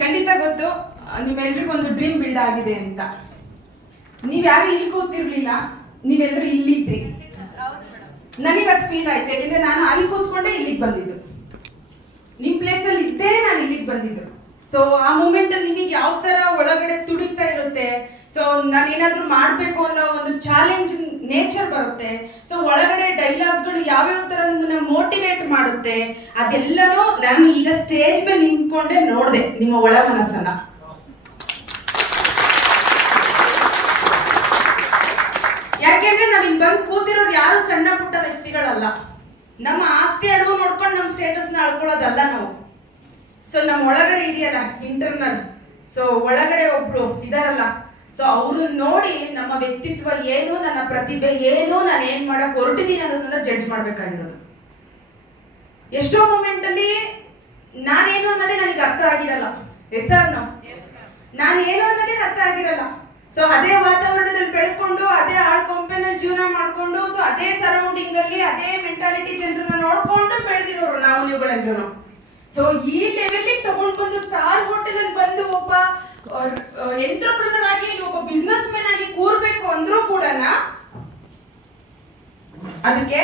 ಖಂಡಿತ ಗೊತ್ತು ನೀವೆಲ್ರಿಗೂ ಒಂದು ಡ್ರೀಮ್ ಬಿಲ್ಡ್ ಆಗಿದೆ ಅಂತ. ನೀವ್ಯಾರು ಇಲ್ಲಿ ಕೂತಿರ್ಲಿಲ್ಲ, ನೀವೆಲ್ಲರೂ ಇಲ್ಲಿದ್ರಿ. ನನಗದು ಫೀಲ್ ಆಯ್ತು, ಯಾಕೆಂದ್ರೆ ನಾನು ಅಲ್ಲಿ ಕೂತ್ಕೊಂಡೆ ಇಲ್ಲಿಗೆ ಬಂದಿದ್ದು, ನಿಮ್ ಪ್ಲೇಸ್ ಅಲ್ಲಿ ಇದ್ದೇ ನಾನು ಇಲ್ಲಿಗೆ ಬಂದಿದ್ದು. ಸೊ ಆ ಮೂಮೆಂಟ್ ಅಲ್ಲಿ ನಿಮಗೆ ಯಾವ ತರ ಒಳಗಡೆ ತುಡಿತಾ ಇರುತ್ತೆ. ಸೊ ನಾನೇನಾದ್ರೂ ಮಾಡ್ಬೇಕು ಅನ್ನೋ ಒಂದು ಚಾಲೆಂಜ್ ನೇಚರ್ ಬರುತ್ತೆ. ಸೊ ಒಳಗಡೆ ಡೈಲಾಗ್ಗಳು ಯಾವ್ಯಾವ ತರ ನಿಮ್ಮನ್ನ ಮೋಟಿವೇಟ್ ಮಾಡುತ್ತೆ, ಅದೆಲ್ಲನೂ ನಾನು ಈಗ ಸ್ಟೇಜ್ ಮೇಲೆ ನಿಂತ್ಕೊಂಡೆ ನೋಡ್ದೆ ನಿಮ್ಮ ಒಳ ಮನಸ್ಸನ್ನ. ಯಾಕೆಂದ್ರೆ ನಾವ್ ಇಲ್ಲಿ ಬಂದು ಕೂತಿರೋರು ಯಾರು ಸಣ್ಣ ಪುಟ್ಟ ವ್ಯಕ್ತಿಗಳಲ್ಲ. ನಮ್ಮ ಆಸ್ತಿ ಅಡವು ನೋಡ್ಕೊಂಡು ನಮ್ಮ ಸ್ಟೇಟಸ್ ನ ಅಳ್ಕೊಳ್ಳೋದಲ್ಲ ನಾವು. ಸೊ ನಮ್ಮ ಒಳಗಡೆ ಇದೆಯಲ್ಲ ಇಂಟರ್ನಲ್, ಸೊ ಒಳಗಡೆ ಒಬ್ರು ಇದಾರಲ್ಲ, ಸೊ ಅವ್ರನ್ನ ನೋಡಿ ನಮ್ಮ ವ್ಯಕ್ತಿತ್ವ ಏನು, ನನ್ನ ಪ್ರತಿಭೆ ಏನು, ನಾನು ಏನ್ ಮಾಡಕ್ ಹೊರಟಿದ್ದೀನಿ ಅನ್ನೋದನ್ನ ಜಡ್ಜ್ ಮಾಡ್ಬೇಕಾಗಿರೋದು. ಎಷ್ಟೋ ಮೂಮೆಂಟ್ ಅಲ್ಲಿ ನಾನೇನು ಅನ್ನೋದೇ ನನಗೆ ಅರ್ಥ ಆಗಿರಲ್ಲ. ಹೆಸರ್ನು ನಾನೇನು ಅನ್ನೋದೇ ಅರ್ಥ ಆಗಿರಲ್ಲ. ಸೊ ಅದೇ ವಾತಾವರಣದಲ್ಲಿ ಬೆಳ್ಕೊಂಡು, ಅದೇ ಆಳ್ಕೊಂಪೆನಲ್ಲಿ ಜೀವನ ಮಾಡ್ಕೊಂಡು, ಸೊ ಅದೇ ಸರೌಂಡಿಂಗ್ ಅಲ್ಲಿ ಅದೇ ಮೆಂಟಾಲಿಟಿ ಜನರನ್ನ ನೋಡ್ಕೊಂಡು ಬೆಳೆದಿರೋರು ನಾವು ನೀವುಗಳೆಲ್ಲರೂ. ಸೊ ಈ ಲೆವೆಲ್ ತಗೊಂಡು ಬಂದು ಸ್ಟಾರ್ ಹೋಟೆಲ್ ಅಲ್ಲಿ ಬಂದು ಒಬ್ಬ ಎಂಟ್ರಪ್ರನರ್ ಆಗಿ, ಒಬ್ಬ ಬಿಸ್ನೆಸ್ ಮ್ಯಾನ್ ಆಗಿ ಕೂರ್ಬೇಕು ಅಂದ್ರೂ ಕೂಡ ಅದಕ್ಕೆ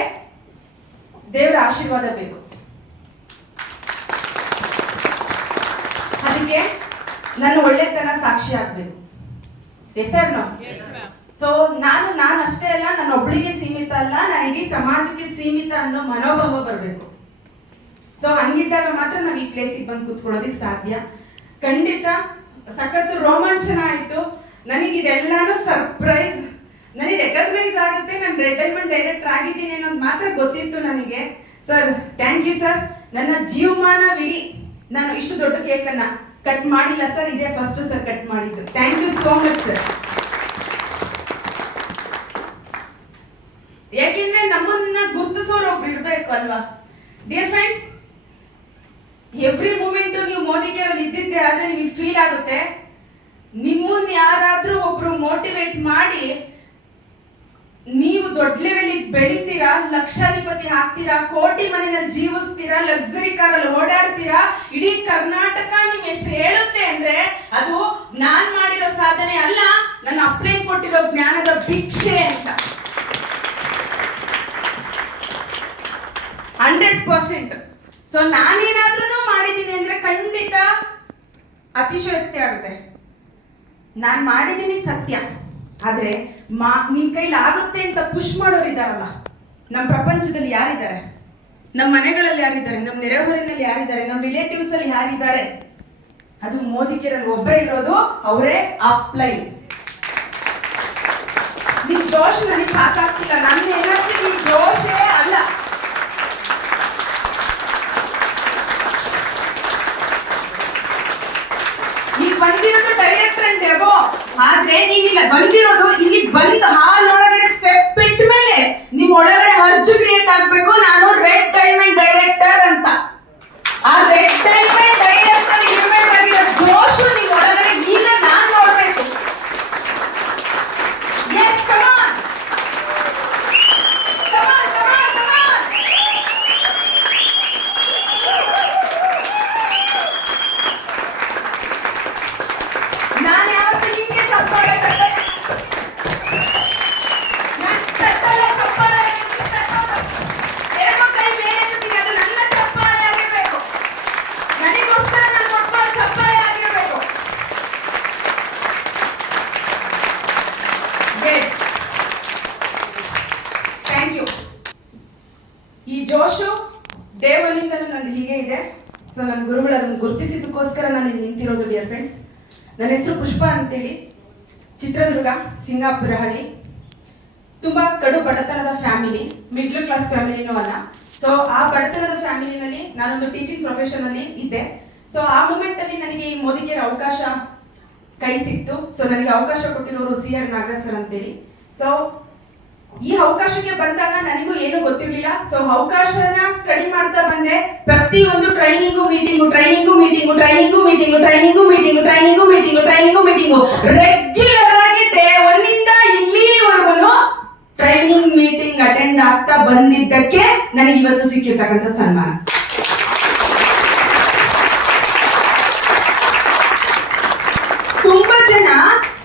ದೇವರ ಆಶೀರ್ವಾದ ಬೇಕು. ಅದಕ್ಕೆ ನನ್ನ ಒಳ್ಳೆತನ ಸಾಕ್ಷಿ ಆಗ್ಬೇಕು. ಹೆಸರು ಸೊ ನಾನು ಅಷ್ಟೇ ಅಲ್ಲ, ನನ್ನ ಒಬ್ಳಿಗೆ ಸೀಮಿತ ಅಲ್ಲ, ನಾನು ಇಡೀ ಸಮಾಜಕ್ಕೆ ಸೀಮಿತ ಅನ್ನೋ ಮನೋಭಾವ ಬರಬೇಕು. ಸೊ ಹಂಗಿದ್ದಾಗ ಮಾತ್ರ ನಾವು ಈ ಪ್ಲೇಸಿಗೆ ಬಂದು ಕೂತ್ಕೊಳ್ಳೋದಕ್ಕೆ ಸಾಧ್ಯ. ಖಂಡಿತ ಸಖತ್ ರೋಮಾಂಚನ ಆಯ್ತು. ನನಗಿದೆಲ್ಲಾನು ಸರ್ಪ್ರೈಸ್, ನನಗೆ ರೆಕಗ್ನೈಸ್ ಆಗುತ್ತೆ, ನಾನು ರೆಡ್ ಡೈಮಂಡ್ ಡೈರೆಕ್ಟರ್ ಆಗಿದ್ದೀನಿ ಅನ್ನೋದು ಮಾತ್ರ ಗೊತ್ತಿತ್ತು ನನಗೆ. Sir thank you sir. ನನ್ನ ಜೀವಮಾನವಿಡೀ ನಾನು ಇಷ್ಟು ದೊಡ್ಡ ಕೇಕ್ ಅನ್ನ ಕಟ್ ಮಾಡಿಲ್ಲ ಸರ್, ಇದೇ ಫಸ್ಟ್ ಸರ್ ಕಟ್ ಮಾಡಿದ್ದು. Thank you so much sir. ಯಾಕೆಂದ್ರೆ ನಮ್ಮನ್ನ ಗುರುತಿಸೋರು ಒಬ್ರು ಇರ್ಬೇಕು ಅಲ್ವಾ ಡಿಯರ್ ಫ್ರೆಂಡ್ಸ್. ಎವ್ರಿ ಮೂಮೆಂಟ್ ನೀವು ಮೋದಿ ಕೇರಲ್ಲಿ ಇದ್ದಿದ್ದೆ ಆದ್ರೆ ನಿಮಗೆ ಫೀಲ್ ಆಗುತ್ತೆ, ನಿಮ್ಮನ್ನ ಯಾರಾದ್ರೂ ಒಬ್ರು ಮೋಟಿವೇಟ್ ಮಾಡಿ ನೀವು ದೊಡ್ಡ ಲೆವೆಲ್ ಬೆಳಿತೀರಾ, ಲಕ್ಷಾಧಿಪತಿ ಆಗ್ತೀರಾ, ಕೋಟಿ ಮನೆಯಲ್ಲಿ ಜೀವಿಸ್ತೀರಾ, ಲಕ್ಸುರಿ ಕಾರಲ್ಲಿ ಓಡಾಡ್ತೀರಾ, ಇಡೀ ಕರ್ನಾಟಕ ನಿಮ್ ಹೆಸರು ಹೇಳುತ್ತೆ ಅಂದ್ರೆ ಅದು ನಾನ್ ಮಾಡಿರೋ ಸಾಧನೆ ಅಲ್ಲ, ನನ್ನ ಅಪ್ಲೈನ್ ಕೊಟ್ಟಿರೋ ಜ್ಞಾನದ ಭಿಕ್ಷೆ ಅಂತ. 100%. ಸೊ ನಾನೇನಾದ್ರೂ ಮಾಡಿದ್ದೀನಿ ಅಂದ್ರೆ ಖಂಡಿತ ಅತಿಶಯೋಕ್ತಿ ಆಗುತ್ತೆ. ನಾನ್ ಮಾಡಿದ್ದೀನಿ ಸತ್ಯ, ಆದ್ರೆ ನಿನ್ ಕೈಲಿ ಆಗುತ್ತೆ ಅಂತ ಪುಷ್ ಮಾಡೋರು ಇದಾರಲ್ಲ ನಮ್ಮ ಪ್ರಪಂಚದಲ್ಲಿ ಯಾರಿದ್ದಾರೆ, ನಮ್ಮ ಮನೆಗಳಲ್ಲಿ ಯಾರಿದ್ದಾರೆ, ನಮ್ಮ ನೆರೆಹೊರೆಯಲ್ಲಿ ಯಾರಿದ್ದಾರೆ, ನಮ್ಮ ರಿಲೇಟಿವ್ಸ್ ಅಲ್ಲಿ ಯಾರಿದ್ದಾರೆ, ಅದು ಮೋದಿಕೆರಲ್ಲಿ ಒಬ್ಬರೇ ಇರೋದು, ಅವರೇ ಅಪ್ಲೈನ್. ನಿಮ್ ಜೋಶ್ ನನಗೆ ಸಾಕಾಗ್ತಿಲ್ಲ, ನನ್ನ ಎನರ್ಜಿ ನಿಮ್ ಜೋಶೇ ಅಲ್ಲ. ಈಗ ಬಂದಿರೋದು ಡೈರೆಕ್ಟರ್ ಅಂಡ್ ಎಬೋ, ಆದ್ರೆ ನೀವಿಲ್ಲ ಬಂದಿರೋದು ಇಲ್ಲಿ ಬಂದು ಹಾಲ್ ಒಳಗಡೆ ಸ್ಟೆಪ್ ಇಟ್ಟ ಮೇಲೆ ನಿಮ್ ಒಳಗಡೆ ಹರ್ಜು ಕ್ರಿಯೇಟ್ ಆಗ್ಬೇಕು, ನಾನು ರೆಡ್ ಡೈಮಂಡ್ ಡೈರೆಕ್ಟರ್ ಅಂತ. ಆ ರೆಡ್ ಡೈಮಂಡ್ ಡೈರೆಕ್ಟರ್ ಇರಬೇಕಾಗಿರೋ ಜೋಶು ನಿಮ್ ಒಳಗಡೆ ಈಗ ನಾನ್ ನೋಡ್ಬೇಕು. Yes, come on. Come on, come on, come on. ನಾನು ಯಾವತ್ತೂ ಹಿಂಗೆ ಚಪ್ಪಾಳೆ ಎರಡು ಕೈ ಬೇರೆ ಜೊತೆಗೆ ಅದು ನನ್ನ ಚಪ್ಪಾಳೆ ಆಗಿರ್ಬೇಕು, ನನಗೋಸ್ಕರ ನಾನು ಕೊಟ್ಕೊಳ್ಳೋ ಚಪ್ಪಾಳೆ ಆಗಿರ್ಬೇಕು. Thank you. ಈ ಜೋಶು ದೇವನಿಂದ ನನ್ನ ಹೀಗೆ ಇದೆ. ಸೊ ನನ್ನ ಗುರುಗಳನ್ನು ಗುರುತಿಸಿದ್ದಕ್ಕೋಸ್ಕರ ನಾನು ಇಲ್ಲಿ ನಿಂತಿರೋದು ಡಿಯರ್ ಫ್ರೆಂಡ್ಸ್. ನನ್ನ ಹೆಸರು ಪುಷ್ಪ ಅಂತೇಳಿ, ಚಿತ್ರದುರ್ಗ, ಸಿಂಗಾಪುರ ಹಳ್ಳಿ. ತುಂಬಾ ಕಡು ಬಡತನದ ಫ್ಯಾಮಿಲಿ, ಮಿಡ್ಲ್ ಕ್ಲಾಸ್ ಫ್ಯಾಮಿಲಿನೂ ಅಲ್ಲ. ಸೊ ಆ ಬಡತನದ ಫ್ಯಾಮಿಲಿನಲ್ಲಿ ನಾನೊಂದು ಟೀಚಿಂಗ್ ಪ್ರೊಫೆಷನ್ ಅಲ್ಲಿ ಇದ್ದೆ. ಸೊ ಆ ಮೂಮೆಂಟ್ ಅಲ್ಲಿ ನನಗೆ ಈ ಮೋದಿಗೆ ಅವಕಾಶ ಕೈ ಸಿಕ್ತು. ಸೊ ನನಗೆ ಅವಕಾಶ ಕೊಟ್ಟಿರೋರು CR ನಾಗರಾಜ್ ಸರ್ ಅಂತೇಳಿ. ಸೊ ಈ ಅವಕಾಶಕ್ಕೆ ಬಂದಾಗ ನನಗೂ ಏನು ಗೊತ್ತಿರಲಿಲ್ಲ. ಸೊ ಅವಕಾಶನ ಸ್ಟಡಿ ಮಾಡ್ತಾ ಬಂದೆ. ಪ್ರತಿಯೊಂದು training meeting, training meeting, training meeting, training meeting, training meeting, training meeting, regular ಆಗಿ ಡೇ 1 ಇಂದ ಇಲ್ಲಿವರೆಗೂ ಟ್ರೈನಿಂಗ್ ಮೀಟಿಂಗ್ ಅಟೆಂಡ್ ಆಗ್ತಾ ಬಂದಿದ್ದಕ್ಕೆ ನನಗೆ ಇವತ್ತು ಸಿಕ್ಕಿರ್ತಕ್ಕಂಥ ಸನ್ಮಾನ. ತುಂಬಾ ಜನ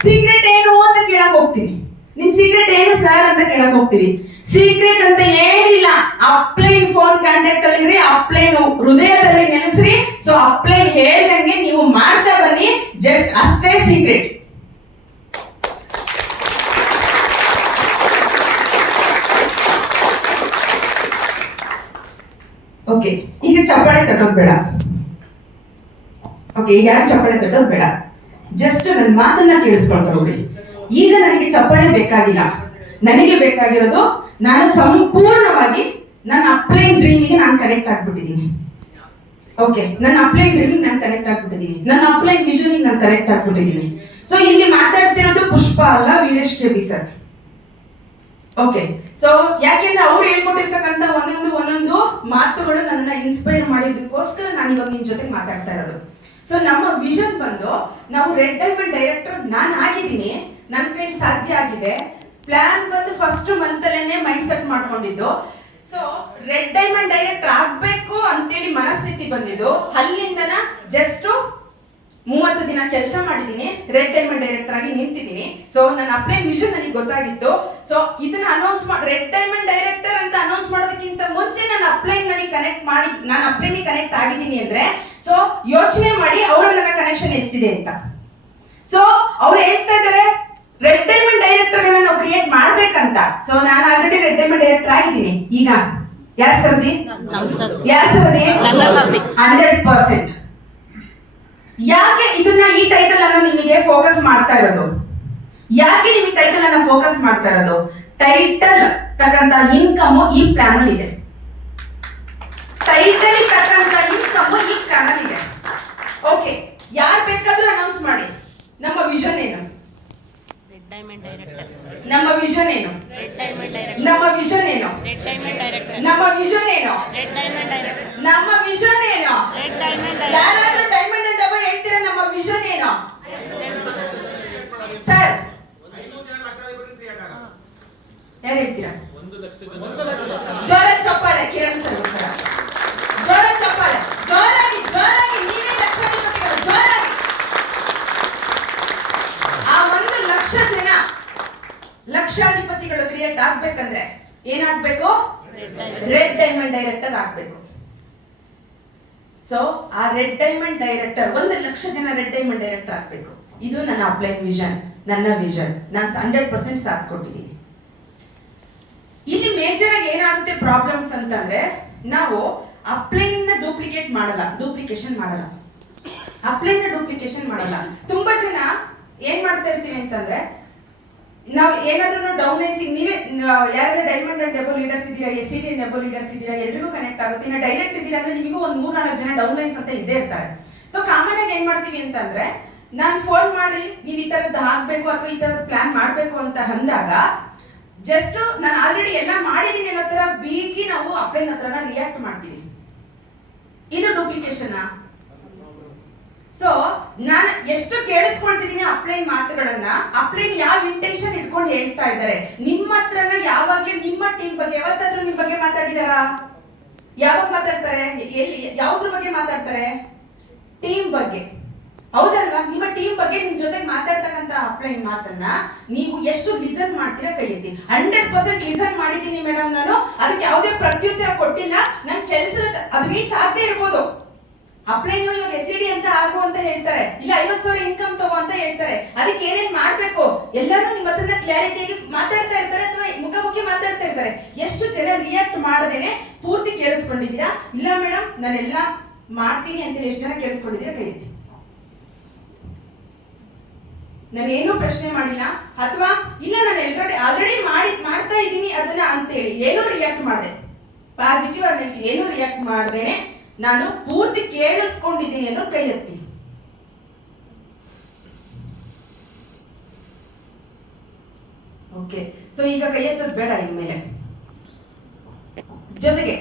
ಸೀಕ್ರೆಟ್ ಏನು ಅಂತ ಕೇಳಕ್ ಹೋಗ್ತೀನಿ. ನಿಮ್ ಸೀಕ್ರೆಟ್ ಏನು ಸರ್ ಅಂತ ಕೇಳಕ್ ಹೋಗ್ತೀವಿ. ಸೀಕ್ರೆಟ್ ಅಂತ ಏನಿಲ್ಲ. ಅಪ್ಲೈನ್ ಫೋನ್ ಕಾಂಟ್ಯಾಕ್ಟ್ ಅಲ್ಲಿ ಅಪ್ಲೈನ್ ಹೃದಯದಲ್ಲಿ ನೆಲೆಸ್ರಿ. ಸೊ ಅಪ್ಲೈನ್ ಹೇಳ್ದಂಗೆ ನೀವು ಮಾಡ್ತಾ ಬನ್ನಿ, ಜಸ್ಟ್ ಅಷ್ಟೇ ಸೀಕ್ರೆಟ್. ಓಕೆ, ಈಗ ಚಪ್ಪಾಳೆ ತಟ್ಟೋದು ಬೇಡ. ಓಕೆ, ಈಗ ಯಾರು ಚಪ್ಪಾಳೆ ತಟ್ಟೋದು ಬೇಡ. ಜಸ್ಟ್ ನನ್ನ ಮಾತನ್ನ ಕೇಳಿಸ್ಕೊಳ್ತಾ ಹೋಗ್ರಿ. ಈಗ ನನಗೆ ಚಪ್ಪಾಳೆ ಬೇಕಾಗಿಲ್ಲ. ನನಗೆ ಬೇಕಾಗಿರೋದು ನಾನು ಸಂಪೂರ್ಣವಾಗಿ ನನ್ನ ಅಪ್ಲೈನ್ ಡ್ರೀಮಿಗೆ ನಾನು ಕನೆಕ್ಟ್ ಆಗ್ಬಿಟ್ಟಿದ್ದೀನಿ. ಓಕೆ, ನನ್ನ ಅಪ್ಲೈನ್ ಡ್ರೀಮಿಗೆ ನಾನು ಕನೆಕ್ಟ್ ಆಗ್ಬಿಟ್ಟಿದ್ದೀನಿ. ನನ್ನ ಅಪ್ಲೈನ್ ವಿಷನ್ಗೆ ನಾನು ಕನೆಕ್ಟ್ ಆಗ್ಬಿಟ್ಟಿದ್ದೀನಿ. ಸೊ ಇಲ್ಲಿ ಮಾತಾಡ್ತಿರೋದು ಪುಷ್ಪ ಅಲ್ಲ, Veeresh KB sir. Okay, so ಯಾಕೆಂದ್ರೆ ಅವ್ರು ಹೇಳ್ಕೊಟ್ಟಿರ್ತಕ್ಕಂಥ ಒಂದೊಂದು ಮಾತುಗಳು ನನ್ನನ್ನ ಇನ್ಸ್ಪೈರ್ ಮಾಡಿದ್ದಕ್ಕೋಸ್ಕರ ನಾನು ಇವಾಗ ನಿಮ್ ಜೊತೆ ಮಾತಾಡ್ತಾ ಇರೋದು. ಸೊ ನಮ್ಮ ವಿಷನ್ ಬಂದು ನಾವು ರೆಡ್ ಡೈಮಂಡ್ ಡೈರೆಕ್ಟರ್ ನಾನು ಆಗಿದ್ದೀನಿ, ನನ್ನ ಕೈಲಿ ಸಾಧ್ಯ ಆಗಿದೆ. ಪ್ಲಾನ್ ಬಂದು ಫಸ್ಟ್ ಮಂತ್ ಅಲ್ಲೇನೆ ಮೈಂಡ್ ಸೆಟ್ ಮಾಡ್ಕೊಂಡಿದ್ದು. ಸೊ ರೆಡ್ ಡೈಮಂಡ್ ಡೈರೆಕ್ಟರ್ ಆಗ್ಬೇಕು ಅಂತೇಳಿ ಮನಸ್ಥಿತಿ ಬಂದಿದ್ದು. ಅಲ್ಲಿಂದನ ಜಸ್ಟ್ 30 ದಿನ ಕೆಲಸ ಮಾಡಿದ್ದೀನಿ, ರೆಡ್ ಡೈಮಂಡ್ ಡೈರೆಕ್ಟರ್ ಆಗಿ ನಿಂತಿದ್ದೀನಿ. ಸೊ ನನ್ನ ಅಪ್ಲೈನ್ ವಿಷನ್ ನನಗೆ ಗೊತ್ತಾಗಿತ್ತು. ಸೊ ಇದನ್ನ ಅನೌನ್ಸ್ ರೆಡ್ ಡೈಮಂಡ್ ಡೈರೆಕ್ಟರ್ ಅಂತ ಅನೌನ್ಸ್ ಮಾಡೋದಕ್ಕಿಂತ ಮುಂಚೆ ನಾನು ಅಪ್ಲೈನ್ ಕನೆಕ್ಟ್ ಆಗಿದ್ದೀನಿ ಅಂದ್ರೆ ಸೊ ಯೋಚನೆ ಮಾಡಿ ಅವರ ನನ್ನ ಕನೆಕ್ಷನ್ ಎಷ್ಟಿದೆ ಅಂತ. ಸೊ ಅವ್ರು ಹೇಳ್ತಾ ಇದ್ದಾರೆ ರೆಡ್ ಡೈಮಂಡ್ ಡೈರೆಕ್ಟರ್ ನಾವು ಕ್ರಿಯೇಟ್ ಮಾಡ್ಬೇಕಂತ. ಸೊ ನಾನು ಆಲ್ರೆಡಿ ರೆಡ್ ಡೈಮಂಡ್ ಡೈರೆಕ್ಟರ್ ಆಗಿದ್ದೀನಿ. ಈಗ ಯಾರ ಸರದಿ 100%. ಯಾಕೆ ಇದನ್ನ ಈ ಟೈಟಲ್ ಅನ್ನ ನಿಮಗೆ ಫೋಕಸ್ ಮಾಡ್ತಾ ಇರೋದು? ಯಾಕೆ ನಿಮಗೆ ಟೈಟಲ್ ಅನ್ನ ಫೋಕಸ್ ಮಾಡ್ತಾ ಇರೋದು? ಟೈಟಲ್ ತಕ್ಕಂತ ಇನ್ಕಮ್ ಈ ಪ್ಲಾನ್ ಅಲ್ಲಿ ಇದೆ. ಟೈಟಲ್ ತಕ್ಕಂತ ಇನ್ಕಮ್ ಈ ಪ್ಲಾನ್ ಅಲ್ಲಿ ಇದೆ. ಓಕೆ, ಯಾರು ಬೇಕಾದ್ರೂ ಅನೌನ್ಸ್ ಮಾಡಿ. ನಮ್ಮ ವಿಷನ್ ಏನು? ನಮ್ಮ ವಿಷನ್ ಏನು? ನಮ್ಮ ವಿಷನ್ ಏನು? ನಮ್ಮ ವಿಷನ್ ಏನು? ನಮ್ಮ ವಿಷನ್ ಏನು? ಯಾರಾದ್ರೂ ಡೈಮಂಡ್ ಅಂಡ್ ಡಬಲ್ ಹೇಳ್ತೀರಾ? ನಮ್ಮ ವಿಷನ್ ಏನು ಸರ್? ಯಾರು ಹೇಳ್ತೀರಾ? ಜೋರ ಚಪ್ಪಾಳೆ ಕಿರಣ್ ಸರ್. ಜೋರ ಚಪ್ಪಾಳೆ, ಜೋರಾಗಿ ನೀವೇ ಲಕ್ಷಾಧಿಪತಿಗಳು, ಜೋರಾಗಿ. ಆ 1 ಲಕ್ಷ ಜನ ಲಕ್ಷಾಧಿಪತಿಗಳು ಕ್ರಿಯೇಟ್ ಆಗ್ಬೇಕಂದ್ರೆ ಏನಾಗ್ಬೇಕು? ರೆಡ್ ಡೈಮಂಡ್ ಡೈರೆಕ್ಟರ್ ಆಗ್ಬೇಕು. ಸೊ ಆ ರೆಡ್ ಡೈಮಂಡ್ ಡೈರೆಕ್ಟರ್ 1 ಲಕ್ಷ ಜನ ರೆಡ್ ಡೈಮಂಡ್ ಡೈರೆಕ್ಟರ್ ಆಗ್ಬೇಕು. ಇದು ನನ್ನ ಅಪ್ಲೈನ್ ವಿಷನ್, ನನ್ನ ವಿಷನ್. ನಾನು 100% ಸಾಥ್ ಕೊಟ್ಟಿದ್ದೀನಿ. ಇಲ್ಲಿ ಮೇಜರ್ ಆಗಿ ಏನಾಗುತ್ತೆ ಪ್ರಾಬ್ಲಮ್ಸ್ ಅಂತಂದ್ರೆ, ನಾವು ಅಪ್ಲೈನ್ ನ ಡುಪ್ಲಿಕೇಶನ್ ಮಾಡಲ್ಲ. ತುಂಬಾ ಜನ ಏನ್ ಮಾಡ್ತಾ ಇರ್ತೀವಿ ಅಂತಂದ್ರೆ, ನಾವು ಏನಾದ್ರೂ ಡೌನ್ ಲೈನ್ಸ್ ನೀವೇ ಯಾರು ಡೈಮಂಡ್ ಅಂಡ್ ಡಬಲ್ ಲೀಡರ್ಸ್ ಇದೀರಾ, SCD ಅಂಡ್ ಡಬಲ್ ಲೀಡರ್ಸ್ ಇದೀರಾ, ಎಲ್ರಿಗೂ ಕನೆಕ್ಟ್ ಆಗುತ್ತೆ. ಇನ್ನು ಡೈರೆಕ್ಟ್ ಇದೀರಾ ಅಂದ್ರೆ ನಿಮಗೂ ಒಂದು 3-4 ಜನ ಡೌನ್ ಲೈನ್ಸ್ ಅಂತ ಇದ್ದೇ ಇರ್ತಾರೆ. ಸೊ ಕಾಮನ್ ಆಗಿ ಏನ್ ಮಾಡ್ತೀವಿ ಅಂತಂದ್ರೆ, ನಾನು ಫೋನ್ ಮಾಡಿ ನೀವು ಈ ತರದ್ದು ಹಾಕ್ಬೇಕು ಅಥವಾ ಈ ತರದ್ದು ಪ್ಲಾನ್ ಮಾಡ್ಬೇಕು ಅಂತ ಅಂದಾಗ ಜಸ್ಟ್ ನಾನು ಆಲ್ರೆಡಿ ಎಲ್ಲ ಮಾಡಿದೀನಿ ಅನ್ನೋ ತರ ಬೀಗಿ ನಾವು ಅಪ್ಲೈನ್ ಹತ್ರನ ರಿಯಾಕ್ಟ್ ಮಾಡ್ತೀವಿ. ಇದು ಡುಪ್ಲಿಕೇಶನ್. ಸೊ ನಾನು ಎಷ್ಟು ಕೇಳಿಸ್ಕೊಳ್ತಿದ್ದೀನಿ ಅಪ್ಲೈನ್ ಮಾತುಗಳನ್ನ, ಅಪ್ಲೈನ್ ಯಾವ ಇಂಟೆನ್ಷನ್ ಇಟ್ಕೊಂಡು ಹೇಳ್ತಾ ಇದ್ದಾರೆ. ನಿಮ್ಮ ಹತ್ರನ ಯಾವಾಗ್ಲೂ ನಿಮ್ಮ ಟೀಮ್ ಬಗ್ಗೆ ಯಾವತ್ತಾದ್ರೂ ನಿಮ್ ಬಗ್ಗೆ ಮಾತಾಡಿದಾರಾ? ಯಾವಾಗ ಮಾತಾಡ್ತಾರೆ? ಯಾವ್ದ್ರ ಬಗ್ಗೆ ಮಾತಾಡ್ತಾರೆ? ಟೀಮ್ ಬಗ್ಗೆ, ಹೌದಲ್ವಾ? ನಿಮ್ಮ ಟೀಮ್ ಬಗ್ಗೆ ನಿಮ್ ಜೊತೆ ಮಾತಾಡ್ತಕ್ಕಂತ ಅಪ್ಲೈನ್ ಮಾತನ್ನ ನೀವು ಎಷ್ಟು ಲಿಸನ್ ಮಾಡ್ತೀರಾ? ಕೈ ಎತ್ತಿ. 100% ಲಿಸನ್ ಮಾಡಿದ್ದೀನಿ ಮೇಡಮ್. ನಾನು ಅದಕ್ಕೆ ಯಾವುದೇ ಪ್ರತ್ಯುತ್ತರ ಕೊಟ್ಟಿಲ್ಲ. ನನ್ನ ಕೆಲಸದ ಅದು ರೀಚ್ ಆಗದೆ ಇರ್ಬೋದು. ಅಪ್ಲೈನ್ ಇವಾಗ SCD ಅಂತ ಆಗು ಅಂತ ಹೇಳ್ತಾರೆ, ಇಲ್ಲ 50,000 ಇನ್ಕಮ್ ತಗೋ ಅಂತ ಹೇಳ್ತಾರೆ. ಅದಕ್ಕೆ ಏನೇನ್ ಮಾಡ್ಬೇಕು ಎಲ್ಲಾನು ನಿಮ್ಮ ಹತ್ರ ಕ್ಲಾರಿಟಿಯಾಗಿ ಮಾತಾಡ್ತಾ ಇರ್ತಾರೆ ಅಥವಾ ಮುಖಾಮುಖಿ ಮಾತಾಡ್ತಾ ಇರ್ತಾರೆ. ಎಷ್ಟು ಜನ ರಿಯಾಕ್ಟ್ ಮಾಡದೇನೆ ಪೂರ್ತಿ ಕೇಳಿಸ್ಕೊಂಡಿದ್ದೀರಾ? ಇಲ್ಲ ಮೇಡಮ್ ನಾನೆಲ್ಲ ಮಾಡ್ತೀನಿ ಅಂತ ಎಷ್ಟು ಜನ ಕೇಳಿಸ್ಕೊಂಡಿದ್ದೀರಾ? ಕೈ ಎತ್ತಿ. ನಾನೇನು ಪ್ರಶ್ನೆ ಮಾಡಿಲ್ಲ, ಅಥವಾ ಇಲ್ಲ ನಾನು ಆಲ್ರೆಡಿ ಮಾಡ್ತಾ ಇದ್ದೀನಿ ಅದನ್ನ ಅಂತೇಳಿ ಏನೋ ರಿಯಾಕ್ಟ್ ಮಾಡಿದೆ. ಪಾಸಿಟಿವ್ ಆಗಿ ಏನೋ ರಿಯಾಕ್ಟ್ ಮಾಡ್ದೇನೆ ನಾನು ಪೂರ್ತಿ ಕೇಳಿಸ್ಕೊಂಡಿದ್ದೀನಿ ಅನ್ನೋ ಕೈ ಎತ್ತಿ. ಓಕೆ, ಸೊ ಈಗ ಕೈ ಎತ್ತೋದು ಬೇಡ ಇನ್ಮೇಲೆ. ಜೊತೆಗೆ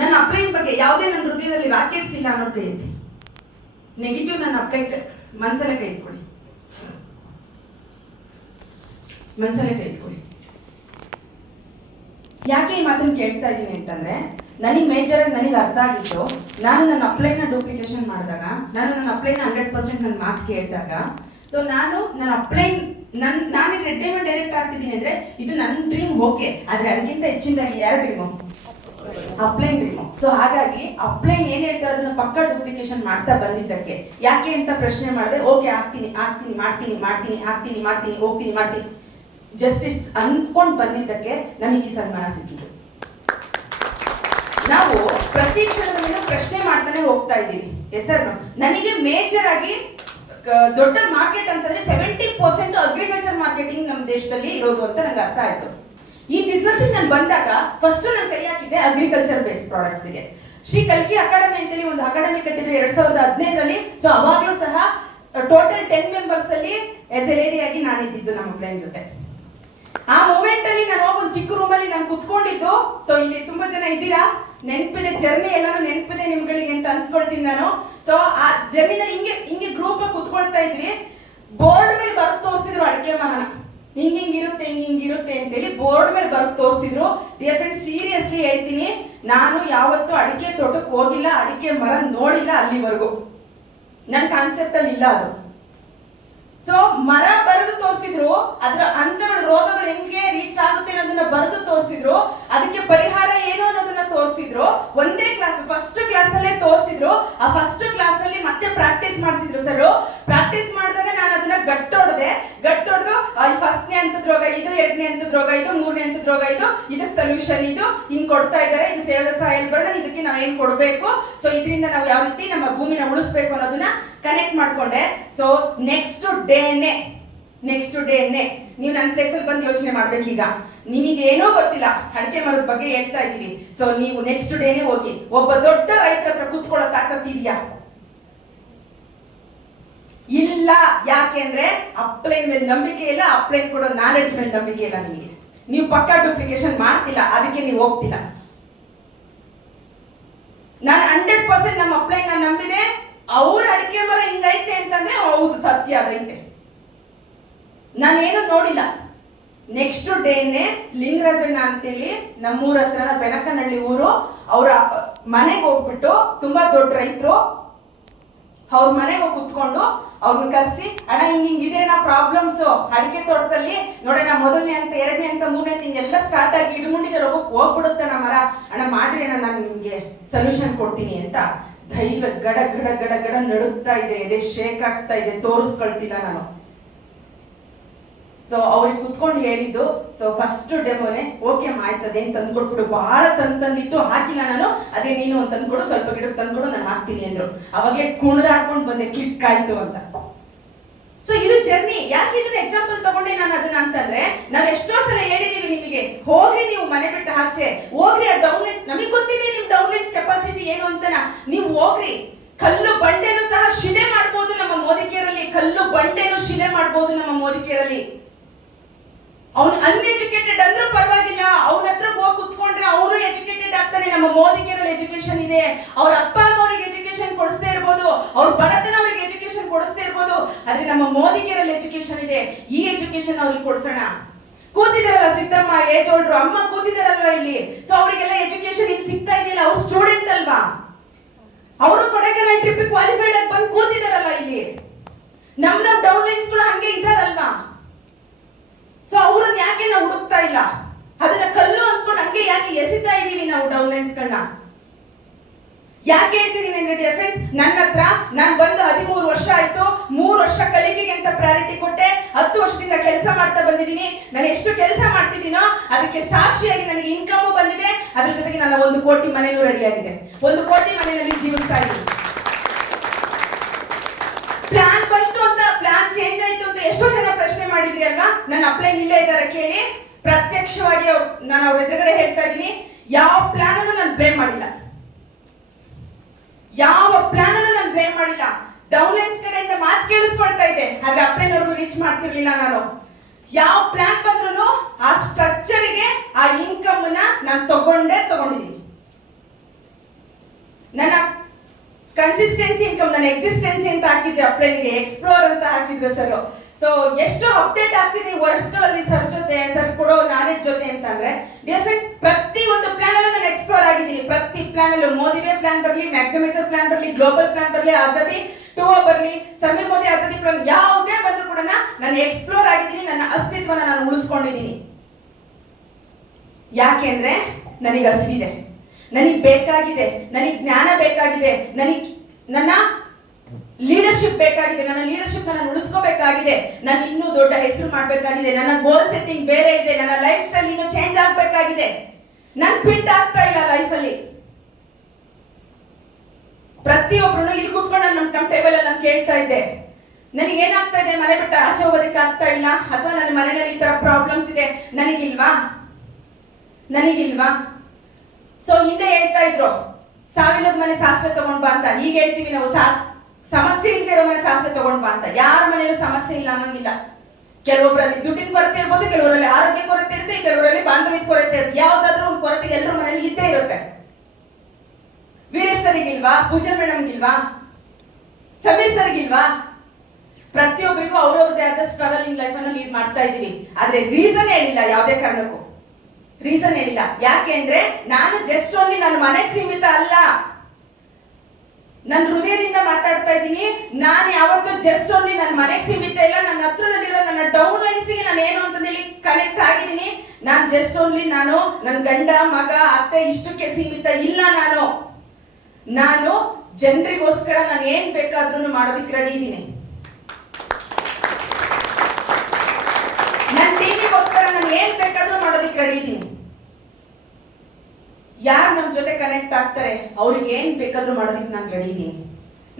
ನನ್ನ ಅಪ್ಲೈನ್ ಬಗ್ಗೆ ಯಾವುದೇ ನನ್ನ ಹೃದಯದಲ್ಲಿ ರಾಕೆಟ್ಸ್ ಇಲ್ಲ ಅನ್ನೋ ಕೈ ಎತ್ತಿ. ನೆಗೆಟಿವ್ ನನ್ನ ಅಪ್ಲೈನ್ ಮನ್ಸಲ್ಲೇ ಕೈ ಇಟ್ಕೊಳ್ಳಿ, ಮನ್ಸಲ್ಲೇ ಕೈ ಇಟ್ಕೊಳ್ಳಿ. ಯಾಕೆ ಈ ಮಾತನ್ನು ಕೇಳ್ತಾ ಇದ್ದೀನಿ ಅಂತಂದ್ರೆ, ನನಗೆ ಮೇಜರಾಗಿ ನನಗೆ ಅರ್ಥ ಆಗಿತ್ತು, ನಾನು ನನ್ನ ಅಪ್ಲೈನ ಡೂಪ್ಲಿಕೇಶನ್ ಮಾಡಿದಾಗ, ನಾನು ನನ್ನ ಅಪ್ಲೈನ 100% ನನ್ನ ಮಾತು ಕೇಳಿದಾಗ, ಸೊ ನಾನು ನನ್ನ ಅಪ್ಲೈನ್ ನಾನು ರೆಡ್ ಡೈಮಂಡ್ ಡೈರೆಕ್ಟ್ ಆಗ್ತಿದ್ದೀನಿ ಅಂದ್ರೆ ಇದು ನನ್ನ ಡ್ರೀಮ್, ಓಕೆ. ಆದ್ರೆ ಅದಕ್ಕಿಂತ ಹೆಚ್ಚಿನದಾಗಿ ಯಾರ ಡ್ರೀಮು? ಅಪ್ಲೈನ್ ಡ್ರೀಮು. ಸೊ ಹಾಗಾಗಿ ಅಪ್ಲೈನ್ ಏನ್ ಹೇಳ್ತಾರೆ ಅದನ್ನ ಪಕ್ಕ ಡೂಪ್ಲಿಕೇಶನ್ ಮಾಡ್ತಾ ಬಂದಿದ್ದಕ್ಕೆ ಯಾಕೆ ಅಂತ ಪ್ರಶ್ನೆ ಮಾಡಿದೆ. ಓಕೆ, ಆಗ್ತೀನಿ ಹೋಗ್ತೀನಿ ಜಸ್ಟ್ ಇಷ್ಟು ಅಂದ್ಕೊಂಡು ಬಂದಿದ್ದಕ್ಕೆ ನಮಗೆ ಈ ಸನ್ಮಾನ ಸಿಕ್ಕಿತು. ನಾವು ಪ್ರತಿ ಕ್ಷಣದ ಮೇಲೆ ಪ್ರಶ್ನೆ ಮಾಡ್ತಾನೆ ಹೋಗ್ತಾ ಇದ್ದೀವಿ. ಹೆಸರು ನನಗೆ ಮೇಜರ್ ಆಗಿ ದೊಡ್ಡ ಮಾರ್ಕೆಟ್ ಅಂತಂದ್ರೆ 70% ಅಗ್ರಿಕಲ್ಚರ್ ಮಾರ್ಕೆಟಿಂಗ್ ನಮ್ಮ ದೇಶದಲ್ಲಿ ಇರೋದು ಅಂತ ನಂಗೆ ಅರ್ಥ ಆಯ್ತು. ಈ ಬಿಸ್ನೆಸ್ ನಾನು ಬಂದಾಗ ಫಸ್ಟ್ ನಾನು ಕೈ ಹಾಕಿದ್ದೆ ಅಗ್ರಿಕಲ್ಚರ್ ಬೇಸ್ಡ್ ಪ್ರಾಡಕ್ಟ್ಸ್ ಗೆ. ಶ್ರೀ ಕಲ್ಕಿ ಅಕಾಡೆಮಿ ಅಂತೇಳಿ ಒಂದು ಅಕಾಡೆಮಿ ಕಟ್ಟಿದ್ರು 2015ರಲ್ಲಿ. ಸೊ ಅವಾಗ್ಲೂ ಸಹ ಟೋಟಲ್ 10 ಮೆಂಬರ್ಸ್ ಅಲ್ಲಿ ಎಸ್ ಎ ಲೇಡಿ ಆಗಿ ನಾನಿದ್ದು ನಮ್ಮ ಪ್ಲೇನ್ ಜೊತೆ. ಆ ಮೂಮೆಂಟ್ ಅಲ್ಲಿ ನಾನು ಹೋಗಿ ಒಂದು ಚಿಕ್ಕ ರೂಮ್ ಅಲ್ಲಿ ನಾನು ಕುತ್ಕೊಂಡಿದ್ದು. ಸೊ ಇಲ್ಲಿ ತುಂಬಾ ಜನ ಇದ್ದೀರಾ, ನೆನಪಿದೆ, ಜರ್ನಿ ಎಲ್ಲಾನು ನೆನಪಿದೆ ನಿಮ್ಗಳಿಗೆ ಅಂತ ಅಂದ್ಕೊಳ್ತೀನಿ ನಾನು. ಸೊ ಆ ಜರ್ನಿನಲ್ಲಿ ಹಿಂಗೆ ಗ್ರೂಪ್ ಕುತ್ಕೊಳ್ತಾ ಇದ್ವಿ. ಬೋರ್ಡ್ ಮೇಲೆ ಬರೆದು ತೋರಿಸಿದ್ರು ಅಡಿಕೆ ಮರನ ಹಿಂಗಿರುತ್ತೆ ಅಂತೇಳಿ ಬೋರ್ಡ್ ಮೇಲೆ ಬರೆದು ತೋರಿಸಿದ್ರು. ಡಿಯರ್ ಫ್ರೆಂಡ್ಸ್, ಸೀರಿಯಸ್ಲಿ ಹೇಳ್ತೀನಿ, ನಾನು ಯಾವತ್ತೂ ಅಡಿಕೆ ತೋಟಕ್ಕೆ ಹೋಗಿಲ್ಲ, ಅಡಿಕೆ ಮರ ನೋಡಿಲ್ಲ ಅಲ್ಲಿವರೆಗೂ. ನನ್ನ ಕಾನ್ಸೆಪ್ಟ್ ಅಲ್ಲಿ ಇಲ್ಲ ಅದು. ಸೊ ಮರ ಬರೆದು ತೋರಿಸಿದ್ರು, ಅದರ ಹಂತಗಳು, ರೋಗಗಳು ಹೆಂಗೆ ರೀಚ್ ಆಗುತ್ತೆ ಅನ್ನೋದನ್ನ ಬರೆದು ತೋರಿಸಿದ್ರು, ಅದಕ್ಕೆ ಪರಿಹಾರ ಏನು ಅನ್ನೋದನ್ನ ತೋರಿಸಿದ್ರು. ಒಂದೇ ಕ್ಲಾಸ್, ಫಸ್ಟ್ ಕ್ಲಾಸ್ ಅಲ್ಲೇ ತೋರಿಸಿದ್ರು. ಆ ಫಸ್ಟ್ ಕ್ಲಾಸ್ ಅಲ್ಲಿ ಮತ್ತೆ ಪ್ರಾಕ್ಟೀಸ್ ಮಾಡಿಸಿದ್ರು ಸರ್. ಪ್ರಾಕ್ಟೀಸ್ ಮಾಡಿದಾಗ ನಾನು ಅದನ್ನ ಗಟ್ಟೊಡ್ದು ಫಸ್ಟ್ನೇ ಹಂತದ ರೋಗ ಇದು, ಎರಡನೇ ಹಂತದ ರೋಗ ಇದು, ಮೂರನೇ ಹಂತದ ರೋಗ ಇದು, ಇದಕ್ಕೆ ಸೊಲ್ಯೂಷನ್ ಇದು, ಹಿಂಗ್ ಕೊಡ್ತಾ ಇದ್ದಾರೆ, ಇದು ಸೇವ್ ದ ಸಾಯಿಲ್ ಬರ್ಡನ್, ಇದಕ್ಕೆ ನಾವ್ ಏನ್ ಕೊಡ್ಬೇಕು, ಸೊ ಇದರಿಂದ ನಾವು ಯಾವ ರೀತಿ ನಮ್ಮ ಭೂಮಿನ ಉಳಿಸ್ಬೇಕು ಅನ್ನೋದನ್ನ ಕನೆಕ್ಟ್ ಮಾಡ್ಕೊಂಡೆ. ಸೊ ನೆಕ್ಸ್ಟ್ ಡೇನೆ ನೀವು ನನ್ನ ಪ್ಲೇಸಲ್ಲಿ ಬಂದು ಯೋಚನೆ ಮಾಡ್ಬೇಕೀಗ. ನಿಮಗೆ ಏನೋ ಗೊತ್ತಿಲ್ಲ, ಅಡಿಕೆ ಮರದ ಬಗ್ಗೆ ಹೇಳ್ತಾ ಇದೀವಿ. ಸೊ ನೀವು ನೆಕ್ಸ್ಟ್ ಡೇನೆ ಹೋಗಿ ಒಬ್ಬ ದೊಡ್ಡ ರೈತರ ಹತ್ರ ಕೂತ್ಕೊಳ್ಳೋ ತಾಕತ್ತಿದ್ಯಾ? ಇಲ್ಲ. ಯಾಕೆ ಅಂದ್ರೆ ಅಪ್ಲೈನ್ ಮೇಲೆ ನಂಬಿಕೆ ಇಲ್ಲ, ಅಪ್ಲೈನ್ ಕೊಡೋ ನಾಲೆಡ್ಜ್ ಮೇಲೆ ನಂಬಿಕೆ ಇಲ್ಲ ನಿಮಗೆ. ನೀವು ಪಕ್ಕಾ ಡೂಪ್ಲಿಕೇಶನ್ ಮಾಡ್ತಿಲ್ಲ, ಅದಕ್ಕೆ ನೀವು ಹೋಗ್ತಿಲ್ಲ. ನಾನು 100% ನಮ್ಮ ಅಪ್ಲೈನ್ ನಾನು ನಂಬಿದೆ. ಅವ್ರ ಅಡಿಕೆ ಮರ ಹಿಂಗೈತೆ ಅಂತಂದ್ರೆ ಹೌದು, ಸತ್ಯ ಅದೈತೆ. ನಾನೇನು ನೋಡಿಲ್ಲ. ನೆಕ್ಸ್ಟ್ ಡೇನೆ ಲಿಂಗರಾಜಣ್ಣ ಅಂತೇಳಿ ನಮ್ಮೂರ ಹತ್ರ ಬೆನಕನಹಳ್ಳಿ ಊರು, ಅವರ ಮನೆಗೆ ಹೋಗ್ಬಿಟ್ಟು, ತುಂಬಾ ದೊಡ್ಡ ರೈತರು, ಅವ್ರ ಮನೆಗೆ ಹೋಗಿ ಕುತ್ಕೊಂಡು ಅವ್ರನ್ನ ಕರೆಸಿ, ಅಣ್ಣ ಹಿಂಗಿದೆ ಅಣ್ಣ ಪ್ರಾಬ್ಲಮ್ಸ್ ಅಡಿಕೆ ತೋಟದಲ್ಲಿ ನೋಡೋಣ, ಮೊದಲನೇ ಅಂತ, ಎರಡನೇ ಅಂತ, ಮೂರನೇ ಅಂತ ಹಿಂಗೆಲ್ಲ ಸ್ಟಾರ್ಟ್ ಆಗಿ ಇಡುಮುಂಡಿಗೆ ರೋಗಕ್ಕೆ ಹೋಗ್ಬಿಡುತ್ತಣ್ಣ ಮರ, ಅಣ್ಣ ಮಾಡ್ರಿ ಅಣ್ಣ, ನಾನು ನಿಮ್ಗೆ ಸೊಲ್ಯೂಷನ್ ಕೊಡ್ತೀನಿ ಅಂತ ಧೈರ್ಯ ಗಡ ಗಡ ಗಡ ಗಡ ನಡುತ್ತಾ ಇದೆ, ಎದೆ ಶೇಕ್ ಆಗ್ತಾ ಇದೆ, ತೋರಿಸ್ಕೊಳ್ತಿಲ್ಲ ನಾನು. ಸೊ ಅವ್ರಿಗೆ ಕುತ್ಕೊಂಡು ಹೇಳಿದ್ದು, ಸೊ ಫಸ್ಟ್ ಡೆಮೋನೆ ಓಕೆ ಆಯ್ತದೆ ಅಂತ ತಂದ್ಕೊಟ್ಬಿಡು, ಬಹಳ ತಂದಿಟ್ಟು ಹಾಕಿಲ್ಲ ನಾನು, ಅದೇ ನೀನು ಒಂದು ತಂದ್ಕೊಡು, ಸ್ವಲ್ಪ ಗಿಡಕ್ಕೆ ತಂದ್ಕೊಡು, ನಾನು ಹಾಕ್ತೀನಿ ಅಂದ್ರು. ಅವಾಗೆ ಕುಣಿದಾಡ್ಕೊಂಡು ಬಂದೆ, ಕ್ಲಿಕ್ ಆಯ್ತು ಅಂತ. ಸೊ ಇದು ಜರ್ನಿ. ಯಾಕೆ ಇದನ್ನ ಎಕ್ಸಾಂಪಲ್ ತಗೊಂಡೆ ನಾನು ಅದನ್ನ ಅಂತಂದ್ರೆ, ನಾವ್ ಎಷ್ಟೋ ಸಲ ಹೇಳಿದೀವಿ ನಿಮಗೆ, ಹೋಗ್ರಿ ನೀವು ಮನೆ ಬಿಟ್ಟು ಆಚೆ, ಹೋಗ್ರಿ ಆ ಡೌನ್ಲೆಸ್, ನಮಗೆ ಗೊತ್ತಿದೆ ನಿಮ್ ಡೌನ್ಲೆಸ್ ಕೆಪಾಸಿಟಿ ಏನು ಅಂತ, ನೀವು ಹೋಗ್ರಿ. ಕಲ್ಲು ಬಂಡೆನೂ ಸಹ ಶಿಲೆ ಮಾಡ್ಬೋದು ನಮ್ಮ ಮೋದಿಕೆಯರಲ್ಲಿ, ಕಲ್ಲು ಬಂಡೆನೂ ಶಿಲೆ ಮಾಡ್ಬೋದು ನಮ್ಮ ಮೋದಿಕೆಯರಲ್ಲಿ. ಅವ್ನು ಅನ್ಎಜುಕೇಟೆಡ್ ಅಂದ್ರೂ ಪರವಾಗಿಲ್ಲ, ಅವನ ಹತ್ರ ಹೋಗಿ ಕುತ್ಕೊಂಡ್ರೆ ಅವನು ಎಜುಕೇಟೆಡ್ ಆಗ್ತಾನೆ. ನಮ್ಮ ಮೋದಿಕೆಯರಲ್ಲಿ ಎಜುಕೇಶನ್ ಇದೆ. ಅವ್ರ ಅಪ್ಪ ಅಮ್ಮ ಅವ್ರಿಗೆ ಎಜುಕೇಶನ್ ಕೊಡಿಸ್ತಾ ಇರ್ಬೋದು, ಅವ್ರ ಬಡತನ ಅವ್ರಿಗೆ ಎಜುಕೇಶನ್ ಕೊಡಿಸ್ತಾ ಇರ್ಬೋದು, ಆದ್ರೆ ನಮ್ಮ ಮೋದಿಕೆಯರಲ್ಲಿ ಎಜುಕೇಶನ್ ಇದೆ. ಈ ಎಜುಕೇಶನ್ ಅವ್ರಿಗೆ ಕೊಡ್ಸೋಣ. ಕೂತಿದಾರಲ್ಲ ಸಿದ್ದಮ್ಮ, ಏಜ್ ಓಲ್ಡ್ರು ಅಮ್ಮ ಕೂತಿದಾರಲ್ವಾ ಇಲ್ಲಿ, ಸೊ ಅವರಿಗೆಲ್ಲ ಎಜುಕೇಶನ್ ಇಲ್ಲಿ ಸಿಗ್ತಾ ಇದೆಯಲ್ಲ, ಅವ್ರು ಸ್ಟೂಡೆಂಟ್ ಅಲ್ವಾ, ಅವರು ಕೊಡೈಕೆನಾಲ್ ಟ್ರಿಪ್ ಕ್ವಾಲಿಫೈಡ್ ಆಗಿ ಬಂದು ಕೂತಿದಾರಲ್ಲ ಇಲ್ಲಿ. ನಮ್ ಡೌನ್ ಲೈನ್ಸ್ ಗಳು ಹಂಗೆ ಇದಾರಲ್ವಾ. ಸೊ ಅವ್ರನ್ನ ಯಾಕೆ ನಾವು ಹುಡುಕ್ತಾ ಇಲ್ಲ, ಅದನ್ನ ಕಲ್ಲು ಅಂದ್ಕೊಂಡು ಹಂಗೆ ಯಾಕೆ ಎಸಿತಾ ಇದೀವಿ ನಾವು ಡೌನ್ ಲೈನ್ಸ್ ಗಳನ್ನ? ಯಾಕೆ ಹೇಳ್ತಿದೀನಿ ಅಂದ್ರೆ ಡಿಯರ್ ಫ್ರೆಂಡ್ಸ್, ನನ್ನ ಹತ್ರ ನಾನು ಬಂದು 13 ವರ್ಷ ಆಯ್ತು. 3 ವರ್ಷ ಕಲಿಕೆಗೆ ಅಂತ ಪ್ರಯಾರಿಟಿ ಕೊಟ್ಟೆ. 10 ವರ್ಷದಿಂದ ಕೆಲಸ ಮಾಡ್ತಾ ಬಂದಿದ್ದೀನಿ. ನಾನು ಎಷ್ಟು ಕೆಲಸ ಮಾಡ್ತಿದ್ದೀನೋ ಅದಕ್ಕೆ ಸಾಕ್ಷಿಯಾಗಿ ನನಗೆ ಇನ್ಕಮ್ ಬಂದಿದೆ. ಅದ್ರ ಜೊತೆಗೆ ನನ್ನ 1 ಕೋಟಿ ಮನೆನೂ ರೆಡಿ ಆಗಿದೆ. 1 ಕೋಟಿ ಮನೆಯಲ್ಲಿ ಜೀವಿಸ್ತಾ ಇದ್ದೀನಿ. ಪ್ಲಾನ್ ಬಂತು ಅಂತ, ಪ್ಲಾನ್ ಚೇಂಜ್ ಆಯ್ತು ಅಂತ ಎಷ್ಟೋ ಜನ ಪ್ರಶ್ನೆ ಮಾಡಿದ್ರಿ ಅಲ್ವಾ. ನನ್ನ ಅಪ್ಲೈನ್ ಇಲ್ಲೇ ಇದ್ದಾರೆ ಕೇಳಿ. ಪ್ರತ್ಯಕ್ಷವಾಗಿ ನಾನು ಅವ್ರ ಎದುರುಗಡೆ ಹೇಳ್ತಾ ಇದ್ದೀನಿ, ಯಾವ ಪ್ಲಾನ್ ಅನ್ನು ನಾನು ಬ್ಲೇಮ್ ಮಾಡಿಲ್ಲ. ಡೌನ್ಲೈನ್ಸ್ ಕಡೆಯಿಂದ ಮಾತು ಕೇಳಿಸ್ಕೊಳ್ತಾ ಇದೆ, ಆದ್ರೆ ಅಪ್ಲೈನ್ ಅವ್ರಿಗೂ ರೀಚ್ ಮಾಡ್ತಿರ್ಲಿಲ್ಲ ನಾನು. ಯಾವ ಪ್ಲಾನ್ ಬಂದ್ರು ಆ ಸ್ಟ್ರಕ್ಚರ್ಗೆ ಆ ಇನ್ಕಮ್ ನಾನು ತಗೊಂಡಿದ್ದೀನಿ. ನನ್ನ ಕನ್ಸಿಸ್ಟೆನ್ಸಿ ಇನ್ಕಮ್, ನನ್ನ ಎಕ್ಸಿಸ್ಟೆನ್ಸಿ ಅಂತ ಹಾಕಿದ್ದೆ ಅಪ್ಲೈನ್ಗೆ, ಎಕ್ಸ್ಪ್ಲೋರ್ ಅಂತ ಹಾಕಿದ್ರು ಸರ್. ಸೊ ಎಷ್ಟು ಅಪ್ಡೇಟ್ ಆಗ್ತಿದೆ ವರ್ಷಗಳಲ್ಲಿ ಸರ್ ಜೊತೆ, ಸರ್ ಕೊಡೋ ನಾಲೆಡ್ಜ್ ಜೊತೆ ಅಂತಂದ್ರೆ ಡಿಯರ್ ಫ್ರೆಂಡ್ಸ್, ಪ್ರತಿ ಒಂದು ಪ್ಲಾನ್ ಅಲ್ಲೂ ನಾನು ಎಕ್ಸ್ಪ್ಲೋರ್ ಆಗಿದ್ದೀನಿ. ಪ್ರತಿ ಪ್ಲಾನ್ ಅಲ್ಲೂ ಮೋದಿವೇ ಪ್ಲಾನ್ ಬರಲಿ, ಮ್ಯಾಕ್ಸಿಮೈಸರ್ ಪ್ಲಾನ್ ಬರಲಿ, ಗ್ಲೋಬಲ್ ಪ್ಲಾನ್ ಬರಲಿ, ಆಜಾದಿ 2 ಬರಲಿ, ಸಮೀರ್ ಮೋದಿ ಆಜಾದಿ ಪ್ಲಾನ್ ಯಾವುದೇ ಬಂದ್ರು ಕೂಡ ನಾನು ಎಕ್ಸ್ಪ್ಲೋರ್ ಆಗಿದ್ದೀನಿ. ನನ್ನ ಅಸ್ತಿತ್ವನ ನಾನು ಉಳಿಸ್ಕೊಂಡಿದ್ದೀನಿ. ಯಾಕೆಂದ್ರೆ ನನಗೆ ಹಸಿವಿದೆ, ನನಗೆ ಬೇಕಾಗಿದೆ, ನನಗೆ ಜ್ಞಾನ ಬೇಕಾಗಿದೆ, ನನ್ನ ಲೀಡರ್ಶಿಪ್ ಬೇಕಾಗಿದೆ, ನನ್ನ ಲೀಡರ್ಶಿಪ್ ನಾನು ಉಳಿಸ್ಕೋಬೇಕಾಗಿದೆ, ನಾನು ಇನ್ನೂ ದೊಡ್ಡ ಹೆಸರು ಮಾಡಬೇಕಾಗಿದೆ, ನನ್ನ ಗೋಲ್ ಸೆಟ್ಟಿಂಗ್ ಬೇರೆ ಇದೆ, ನನ್ನ ಲೈಫ್ ಸ್ಟೈಲ್ ಇನ್ನೂ ಚೇಂಜ್ ಆಗಬೇಕಾಗಿದೆ. ನನ್ ಫಿಟ್ ಆಗ್ತಾ ಇಲ್ಲ ಲೈಫಲ್ಲಿ. ಪ್ರತಿಯೊಬ್ರು ಇಲ್ಲಿ ಕೂತ್ಕೊಂಡು ನಮ್ಮ ಟೇಬಲ್ ಅಲ್ಲಿ ನಾನು ಕೇಳ್ತಾ ಇದ್ದೆ, ನನಗೆ ಏನಾಗ್ತಾ ಇದೆ, ಮನೆ ಬಿಟ್ಟು ಆಚೆ ಹೋಗೋದಕ್ಕೆ ಆಗ್ತಾ ಇಲ್ಲ, ಅಥವಾ ನನ್ನ ಮನೆಯಲ್ಲಿ ಈ ತರ ಪ್ರಾಬ್ಲಮ್ಸ್ ಇದೆ, ನನಗಿಲ್ವಾ. ಸೊ ಹಿಂದೆ ಹೇಳ್ತಾ ಇದ್ರು ಸಾವಿಲ್ಲದ ಮನೆ ಸಾಸಿವೆ ತಗೊಂಡ್ ಬಾ ಅಂತ. ಈಗ ಹೇಳ್ತೀವಿ ನಾವು ಸಮಸ್ಯೆ ಇಲ್ಲದೆ ಇರೋ ಮನೆ ಸಾಸಿವೆ ತಗೊಂಡ್ ಬಾ ಅಂತ. ಯಾರ ಮನೆಯಲ್ಲೂ ಸಮಸ್ಯೆ ಇಲ್ಲ ಅನ್ನೋಂಗಿಲ್ಲ. ಕೆಲವೊಬ್ಬರಲ್ಲಿ ದುಡ್ಡಿನ ಕೊರತೆ ಇರ್ಬೋದು, ಕೆಲವರಲ್ಲಿ ಆರೋಗ್ಯ ಕೊರತೆ ಇರುತ್ತೆ, ಕೆಲವರಲ್ಲಿ ಬಾಂಧವ್ಯದ ಕೊರತೆ ಇರುತ್ತೆ. ಯಾವ್ದಾದ್ರೂ ಒಂದು ಕೊರತೆ ಎಲ್ಲರ ಮನೇಲಿ ಇದ್ದೇ ಇರುತ್ತೆ. ವೀರೇಶ್ ಸರ್ಗಿಲ್ವಾ, ಪೂಜಾ ಮೇಡಮ್ಗಿಲ್ವಾ, ಸಮೀರ್ ಸರ್ಗಿಲ್ವಾ? ಪ್ರತಿಯೊಬ್ಬರಿಗೂ ಅವ್ರವ್ರದೇ ಆದ ಸ್ಟ್ರಗಲಿಂಗ್ ಲೈಫ್ ಅನ್ನು ಲೀಡ್ ಮಾಡ್ತಾ ಇದೀವಿ. ಆದ್ರೆ ರೀಸನ್ ಹೇಳಿಲ್ಲ, ಯಾವುದೇ ಕಾರಣಕ್ಕೂ ರೀಸನ್ ಹೇಳಿಲ್ಲ. ಯಾಕೆಂದ್ರೆ ನಾನು ಜಸ್ಟ್ ಓನ್ಲಿ ನನ್ನ ಮನೆಗೆ ಸೀಮಿತ ಅಲ್ಲ, ನನ್ನ ಹೃದಯದಿಂದ ಮಾತಾಡ್ತಾ ಇದ್ದೀನಿ. ನಾನು ಯಾವತ್ತೂ ಜಸ್ಟ್ ಓನ್ಲಿ ನನ್ನ ಮನೆಗೆ ಸೀಮಿತ ಇಲ್ಲ, ನನ್ನ ಹತ್ರದಲ್ಲಿರೋ ನನ್ನ ಡೌನ್ ಲೈನ್ಸ್ಗೆ ನಾನು ಏನು ಅಂತಂದೇಳಿ ಕನೆಕ್ಟ್ ಆಗಿದ್ದೀನಿ. ನಾನು ಜಸ್ಟ್ ಓನ್ಲಿ ನಾನು ನನ್ನ ಗಂಡ ಮಗ ಅತ್ತೆ ಇಷ್ಟಕ್ಕೆ ಸೀಮಿತ ಇಲ್ಲ. ನಾನು ಜನರಿಗೋಸ್ಕರ ನಾನು ಏನ್ ಬೇಕಾದ್ರೂ ಮಾಡೋದಕ್ಕೆ ರೆಡಿ ಇದ್ದೀನಿ. ನನ್ನ ಟೀಮಿಗೋಸ್ಕರ ನಾನು ಏನ್ ಬೇಕಾದ್ರೂ ಮಾಡೋದಕ್ಕೆ ರೆಡಿ ಇದ್ದೀನಿ. ಯಾರು ನಮ್ಮ ಜೊತೆ ಕನೆಕ್ಟ್ ಆಗ್ತಾರೆ ಅವ್ರಿಗೆ ಏನ್ ಬೇಕಾದ್ರೂ ಮಾಡೋದಕ್ಕೆ ನಾನು ರೆಡಿ ಇದ್ದೀನಿ.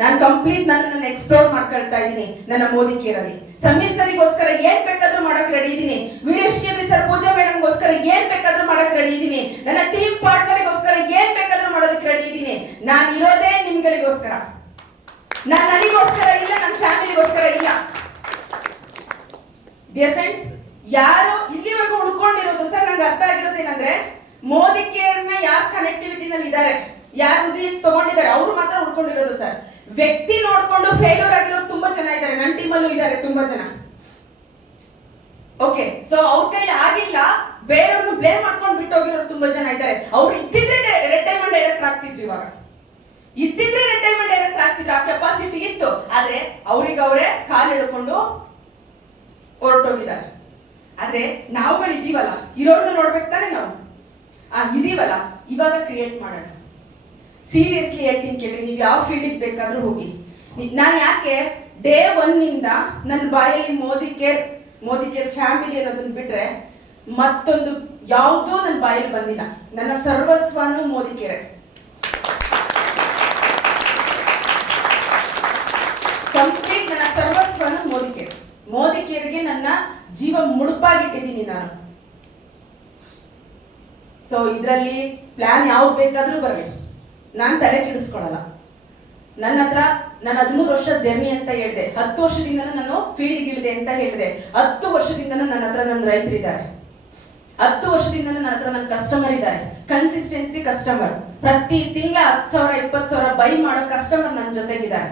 ನಾನು ಕಂಪ್ಲೀಟ್ ನನ್ನ ಎಕ್ಸ್ಪ್ಲೋರ್ ಮಾಡ್ಕೊಳ್ತಾ ಇದ್ದೀನಿ ನನ್ನ ಮೋದಿ ಕೇರಲ್ಲಿ. ಸಮೀರ್ ಸರಿಗೋಸ್ಕರ ಏನ್ ಬೇಕಾದ್ರೂ ಮಾಡಕ್ ರೆಡಿ ಇದ್ದೀನಿ. ವೀರೇಶ್ ಕೆ ಸರ್, ಪೂಜಾ ಮೇಡಮ್ಗೋಸ್ಕರ ಏನ್ ಬೇಕಾದ್ರೂ ಮಾಡಕ್ ರೆಡಿ ಇದ್ದೀನಿ. ನನ್ನ ಟೀಮ್ ಪಾರ್ಟ್ನರ್ಗೋಸ್ಕರ ಏನ್ ಬೇಕಾದ್ರೂ ಮಾಡೋದಕ್ಕೆ ರೆಡಿ ಇದ್ದೀನಿ. ನಾನು ಇರೋದೇ ನಿಮ್ಗಳಿಗೋಸ್ಕರ, ನಾನು ನನಗೋಸ್ಕರ ಇಲ್ಲ, ನನ್ನ ಫ್ಯಾಮಿಲಿಗೋಸ್ಕರ ಇಲ್ಲ. ಡಿಯರ್ ಫ್ರೆಂಡ್ಸ್, ಯಾರು ಇಲ್ಲಿವರೆಗೂ ಉಳ್ಕೊಂಡಿರೋದು ಸರ್, ನಂಗೆ ಅರ್ಥ ಆಗಿರೋದೇನಂದ್ರೆ ಮೋದಿ ಕೇರ್ನ ಯಾರು ಕನೆಕ್ಟಿವಿಟಿನಲ್ಲಿ ಇದ್ದಾರೆ, ಯಾರು ಹೃದಯ ತಗೊಂಡಿದ್ದಾರೆ ಅವ್ರು ಮಾತ್ರ ಉಳ್ಕೊಂಡಿರೋದು ಸರ್. ವ್ಯಕ್ತಿ ನೋಡ್ಕೊಂಡು ಫೇಲ್ಯೂರ್ ಆಗಿರೋರು ತುಂಬಾ ಜನ ಇದ್ದಾರೆ, ನನ್ನ ಟೀಮಲ್ಲೂ ಇದ್ದಾರೆ ತುಂಬಾ ಜನ. ಓಕೆ, ಸೊ ಅವ್ರ ಕೈಲಿ ಆಗಿಲ್ಲ, ಬೇರೆಯವ್ರನ್ನ ಬ್ಲೇಮ್ ಮಾಡ್ಕೊಂಡು ಬಿಟ್ಟೋಗಿರೋರು ತುಂಬಾ ಜನ ಇದ್ದಾರೆ. ಅವ್ರು ಇದ್ದಿದ್ರೆ ರೆಡ್ ಡೈಮಂಡ್ ಡೈರೆಕ್ಟರ್ ಆಗ್ತಿದ್ರು. ಇವಾಗ ಇದ್ದಿದ್ರೆ ರೆಡ್ ಡೈಮಂಡ್ ಡೈರೆಕ್ಟರ್ ಆಗ್ತಿದ್ರು, ಆ ಕೆಪಾಸಿಟಿ ಇತ್ತು. ಆದ್ರೆ ಅವ್ರಿಗೆ ಕಾಲು ಎಳ್ಕೊಂಡು ಹೊರಟೋಗಿದ್ದಾರೆ. ಆದ್ರೆ ನಾವುಗಳು ಇದೀವಲ್ಲ, ಇರೋರ್ನ ನೋಡ್ಬೇಕು ತಾನೆ ನಾವು. ಇದೀವಲ್ಲ, ಇವಾಗ ಕ್ರಿಯೇಟ್ ಮಾಡೋಣ. ಸೀರಿಯಸ್ಲಿ ಹೇಳ್ತೀನಿ ಕೇಳಿ, ನೀವು ಯಾವ ಫೀಲ್ಡಿಗೆ ಬೇಕಾದ್ರೂ ಹೋಗಿ. ನಾನು ಯಾಕೆ ಡೇ 1 ನಿಂದ ನನ್ನ ಬಾಯಲ್ಲಿ ಮೋದಿ ಕೇರ್ ಫ್ಯಾಮಿಲಿ ಅನ್ನೋದನ್ನ ಬಿಟ್ರೆ ಮತ್ತೊಂದು ಯಾವುದೂ ನನ್ನ ಬಾಯಲ್ಲಿ ಬಂದಿಲ್ಲ. ನನ್ನ ಸರ್ವಸ್ವನು ಮೋದಿ ಕೇರ್. ಕಂಪ್ಲೀಟ್ ನನ್ನ ಸರ್ವಸ್ವನು ಮೋದಿ ಕೇರ್ಗೆ ನನ್ನ ಜೀವ ಮುಡುಪಾಗಿಟ್ಟಿದ್ದೀನಿ ನಾನು. ಸೊ ಇದರಲ್ಲಿ ಪ್ಲಾನ್ ಯಾವ್ದು ಬೇಕಾದ್ರೂ ಬರಲಿ, ನಾನು ತಲೆ ಕೆಡಿಸ್ಕೊಳಲ್ಲ. ನನ್ನ ಹತ್ರ ನಾನು 13 ವರ್ಷ ಜರ್ನಿ ಅಂತ ಹೇಳಿದೆ. 10 ವರ್ಷದಿಂದ ನಾನು ಫೀಲ್ಡ್ ಇಳಿದೆ ಅಂತ ಹೇಳಿದೆ. 10 ವರ್ಷದಿಂದ ನನ್ನ ಹತ್ರ ನನ್ನ ರೈತರಿದ್ದಾರೆ, 10 ವರ್ಷದಿಂದ ನನ್ನ ಹತ್ರ ನನ್ನ ಕಸ್ಟಮರ್ ಇದ್ದಾರೆ. ಕನ್ಸಿಸ್ಟೆನ್ಸಿ ಕಸ್ಟಮರ್, ಪ್ರತಿ ತಿಂಗಳ 10,000 20,000 ಬೈ ಮಾಡೋ ಕಸ್ಟಮರ್ ನನ್ನ ಜೊತೆಗಿದ್ದಾರೆ.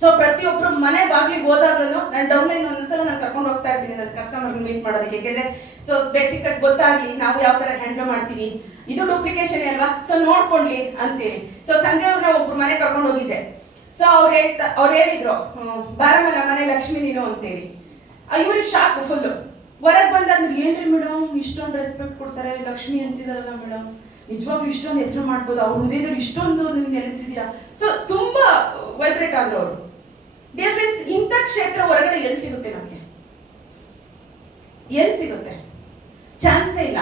ಸೊ ಪ್ರತಿಯೊಬ್ರು ಮನೆ ಬಾಗಿಲಿಗೆ ಹೋದಾಗ್ಲೂ ನಾನು ಡೌನ್ ಲೈನ್ ಒಂದೊಂದ್ಸಲ ನಾನು ಕರ್ಕೊಂಡು ಹೋಗ್ತಾ ಇರ್ತೀನಿ ನನ್ನ ಕಸ್ಟಮರ್ ಮೀಟ್ ಮಾಡೋದಕ್ಕೆ. ಯಾಕೆಂದ್ರೆ ಸೊ ಬೇಸಿಕ್ ಆಗಿ ಗೊತ್ತಾಗ್ಲಿ ನಾವು ಯಾವ ತರ ಹ್ಯಾಂಡಲ್ ಮಾಡ್ತೀವಿ, ಇದು ಡೂಪ್ಲಿಕೇಶನ್ ಅಲ್ವಾ, ಸೊ ನೋಡ್ಕೊಂಡ್ಲಿ ಅಂತೇಳಿ. ಸೊ ಸಂಜೆ ಅವ್ರನ್ನ ಒಬ್ರು ಮನೆ ಕರ್ಕೊಂಡು ಹೋಗಿದ್ದೆ. ಸೊ ಅವ್ರು ಹೇಳಿದ್ರು, ಬಾರಮ್ಮ ನಮ್ಮ ಮನೆ ಲಕ್ಷ್ಮಿ ನೀನು ಅಂತೇಳಿ. ಇವ್ರು ಶಾಕ್ ಫುಲ್. ಹೊರಗೆ ಬಂದಾಗ ಏನ್ರಿ ಮೇಡಮ್ ಇಷ್ಟೊಂದು ರೆಸ್ಪೆಕ್ಟ್ ಕೊಡ್ತಾರೆ, ಲಕ್ಷ್ಮಿ ಅಂತಿದಾರಲ್ಲ ಮೇಡಮ್, ನಿಜವಾಗ್ಲೂ ಇಷ್ಟೊಂದು ಹೆಸರು ಮಾಡ್ಬೋದು, ಅವ್ರ ಹೃದಯದಲ್ಲಿ ಇಷ್ಟೊಂದು ನೀವು ನೆಲೆಸಿದ್ದೀರಾ. ಸೊ ತುಂಬಾ ವೈಬ್ರೇಟ್ ಆದ್ರು ಅವರು. ಡಿಯರ್ ಫ್ರೆಂಡ್ಸ್, ಇಂಥ ಕ್ಷೇತ್ರ ಹೊರಗಡೆ ಎಲ್ಲಿ ಸಿಗುತ್ತೆ ನಮಗೆ? ಎಲ್ಲಿ ಸಿಗುತ್ತೆ? ಚಾನ್ಸೇ ಇಲ್ಲ.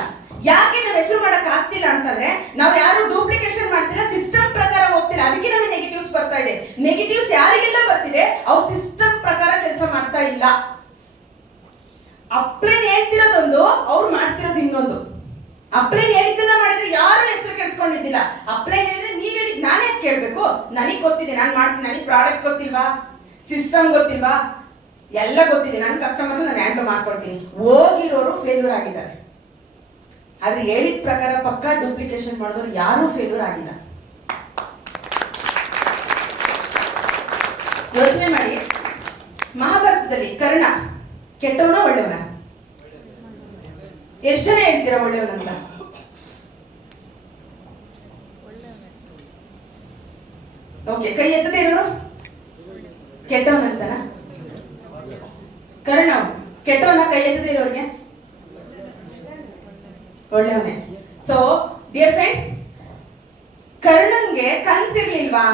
ಯಾಕೆ ನಾವು ಹೆಸರು ಮಾಡಕ್ ಆಗ್ತಿಲ್ಲ ಅಂತಂದ್ರೆ ನಾವು ಯಾರು ಡೂಪ್ಲಿಕೇಶನ್ ಮಾಡ್ತಿಲ್ಲ, ಸಿಸ್ಟಮ್ ಪ್ರಕಾರ ಹೋಗ್ತಿಲ್ಲ. ಅದಕ್ಕೆ ನಮಗೆ ನೆಗೆಟಿವ್ಸ್ ಬರ್ತಾ ಇದೆ. ನೆಗೆಟಿವ್ಸ್ ಯಾರಿಗೆಲ್ಲ ಬರ್ತಿದೆ, ಅವ್ರು ಸಿಸ್ಟಮ್ ಪ್ರಕಾರ ಕೆಲಸ ಮಾಡ್ತಾ ಇಲ್ಲ. ಅಪ್ಲೈನ್ ಹೇಳ್ತಿರೋದೊಂದು, ಅವ್ರು ಮಾಡ್ತಿರೋದು ಇನ್ನೊಂದು. ಅಪ್ಲೈನ್ ಹೇಳಿದ್ದನ್ನ ಮಾಡಿದ್ರೆ ಯಾರು ಹೆಸರು ಕೆಡ್ಸ್ಕೊಂಡಿದ್ದಿಲ್ಲ. ಅಪ್ಲೈನ್ ಹೇಳಿದ್ರೆ ನೀವ್ ಹೇಳಿದ್ ನಾನೇ ಕೇಳ್ಬೇಕು, ನನಗ್ ಗೊತ್ತಿದೆ, ನಾನು ಮಾಡ್ತೀನಿ. ನನಗೆ ಪ್ರಾಡಕ್ಟ್ ಗೊತ್ತಿಲ್ವಾ, ಸಿಸ್ಟಮ್ ಗೊತ್ತಿಲ್ವಾ, ಎಲ್ಲ ಗೊತ್ತಿದೆ. ನನ್ನ ಕಸ್ಟಮರ್ ನಾನು ಹ್ಯಾಂಡಲ್ ಮಾಡ್ಕೊಳ್ತೀನಿ. ಹೋಗಿರೋರು ಫೇಲ್ಯೂರ್ ಆಗಿದ್ದಾರೆ. ಆದ್ರೆ ಹೇಳಿದ ಪ್ರಕಾರ ಪಕ್ಕಾ ಡೂಪ್ಲಿಕೇಶನ್ ಮಾಡಿದವರು ಯಾರೂ ಫೇಲ್ಯೂರ್ ಆಗಿಲ್ಲ. ಯೋಚನೆ ಮಾಡಿ, ಮಹಾಭಾರತದಲ್ಲಿ ಕರ್ಣ ಕೆಟ್ಟವನ ಒಳ್ಳೆಯವನ? ಎಷ್ಟು ಜನ ಹೇಳ್ತೀರಾ ಒಳ್ಳೆಯವನಂತ? ಓಕೆ, ಕೈ ಎತ್ತದೇ ಇರೋರು ಕೆಟ್ಟವನಂತನ? ಕರ್ಣ ಕೆಟ್ಟವನ? ಕೈ ಎತ್ತದೇ ಇರೋರಿಗೆ ಒಳ್ಳೆಯವನೇ. ಸೊ ಡಿಯರ್ ಫ್ರೆಂಡ್ಸ್, ಕರ್ಣಂಗೆ ಕನ್ಸಿರ್ಲಿಲ್ವಾ?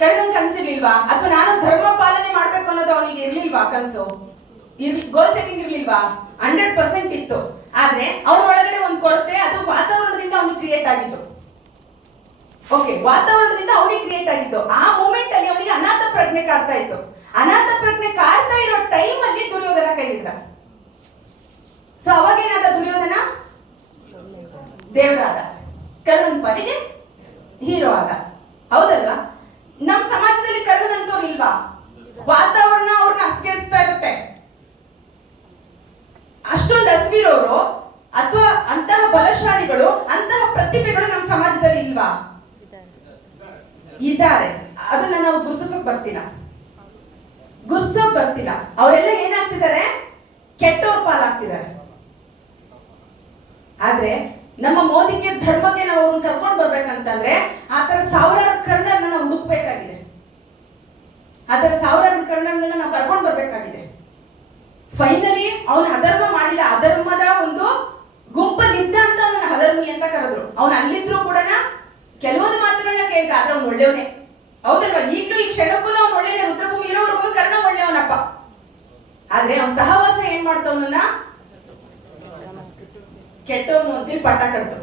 ಕನ್ಸಿರ್ಲಿಲ್ವಾ? ಅಥವಾ ನಾನು ಧರ್ಮ ಪಾಲನೆ ಮಾಡ್ಬೇಕು ಅನ್ನೋದು ಅವನಿಗೆ ಇರ್ಲಿಲ್ವಾ? ಕನ್ಸು ಗೋಲ್ ಸೆಟ್ಟಿಂಗ್ ಇರ್ಲಿಲ್ವಾ? 100% ಇತ್ತು. ಆದ್ರೆ ಅವನ ಒಳಗಡೆ ಒಂದು ಕೊರತೆ, ಅದು ವಾತಾವರಣದಿಂದ ಅವನಿಗೆ ಕ್ರಿಯೇಟ್ ಆಗಿತ್ತು. ಓಕೆ, ವಾತಾವರಣದಿಂದ ಅವನಿಗೆ ಕ್ರಿಯೇಟ್ ಆಗಿತ್ತು. ಆ ಮೂಮೆಂಟ್ ಅಲ್ಲಿ ಅವನಿಗೆ ಅನಾಥ ಪ್ರಜ್ಞೆ ಕಾಡ್ತಾ ಇತ್ತು. ಅನಾಥ ಪ್ರಜ್ಞೆ ಕಾಡ್ತಾ ಇರೋ ಟೈಮ್ ಅಲ್ಲಿ ದುರ್ಯೋಧನ ಕೈ ಹಿಡಿದ. ಸೊ ಅವಾಗ ಏನಾದ? ದುರ್ಯೋಧನ ದೇವರಾದ, ಕರ್ಣನ್ ಪಾಲಿಗೆ ಹೀರೋ ಆದ. ಹೌದಲ್ವಾ? ನಮ್ಮ ಸಮಾಜದಲ್ಲಿ ಕರ್ಣನಂತವ್ರು ಇಲ್ವಾ? ವಾತಾವರಣ ಅವ್ರನ್ನ ಹಸ್ಗೆಳಿಸ್ತಾ ಇರುತ್ತೆ. ಅಷ್ಟೊಂದು ಹಸ್ವಿರೋರು ಅಥವಾ ಅಂತಹ ಬಲಶಾಲಿಗಳು, ಅಂತಹ ಪ್ರತಿಭೆಗಳು ನಮ್ಮ ಸಮಾಜದಲ್ಲಿ ಇಲ್ವಾ? ಇದ್ದಾರೆ. ಅದನ್ನ ನಾವು ಗುರುತಿಸೋಕ್ ಬರ್ತಿಲ್ಲ. ಅವರೆಲ್ಲ ಏನಾಗ್ತಿದ್ದಾರೆ? ಕೆಟ್ಟವ್ರ ಪಾಲಾಗ್ತಿದ್ದಾರೆ. ಆದ್ರೆ ನಮ್ಮ ಮೋದಿಗೆ ಧರ್ಮಕ್ಕೆ ನಾವು ಅವ್ರನ್ನ ಕರ್ಕೊಂಡು ಬರ್ಬೇಕಂತಂದ್ರೆ ಆತರ ಸಾವಿರಾರು ಕರ್ಣರನ್ನ ನಾವು ಹುಡುಕ್ಬೇಕಾಗಿದೆ. ಆತರ ಸಾವಿರಾರು ಕರ್ಣರನ್ನ ನಾವು ಕರ್ಕೊಂಡು ಬರ್ಬೇಕಾಗಿದೆ. ಫೈನಲಿ ಅವನು ಅಧರ್ಮ ಮಾಡಿಲ್ಲ, ಅಧರ್ಮದ ಒಂದು ಗುಂಪಲ್ಲಿದ್ದ ಅಂತ ಅವನ ಅಧರ್ಮಿ ಅಂತ ಕರೆದ್ರು. ಅವನು ಅಲ್ಲಿದ್ರು ಕೂಡ ಕೆಲವೊಂದು ಮಾತುಗಳನ್ನ ಕೇಳ್ದ, ಆದ್ರೆ ಅವ್ನು ಒಳ್ಳೆಯವನೇ. ಹೌದಲ್ವಾ? ಈಗಲೂ ಈ ಕ್ಷಣಕ್ಕೂ ಅವ್ನು ಒಳ್ಳೆಯ ರುದ್ರಭೂಮಿ ಇರೋವರೆಗೂ ಕರ್ಣ ಒಳ್ಳೆಯವನಪ್ಪ. ಆದ್ರೆ ಅವನ ಸಹವಾಸ ಏನ್ ಮಾಡ್ತವನನ್ನ ಕೆಟ್ಟವನು ಅಂತೇಳಿ ಪಟ್ಟ ಕಟ್ತು.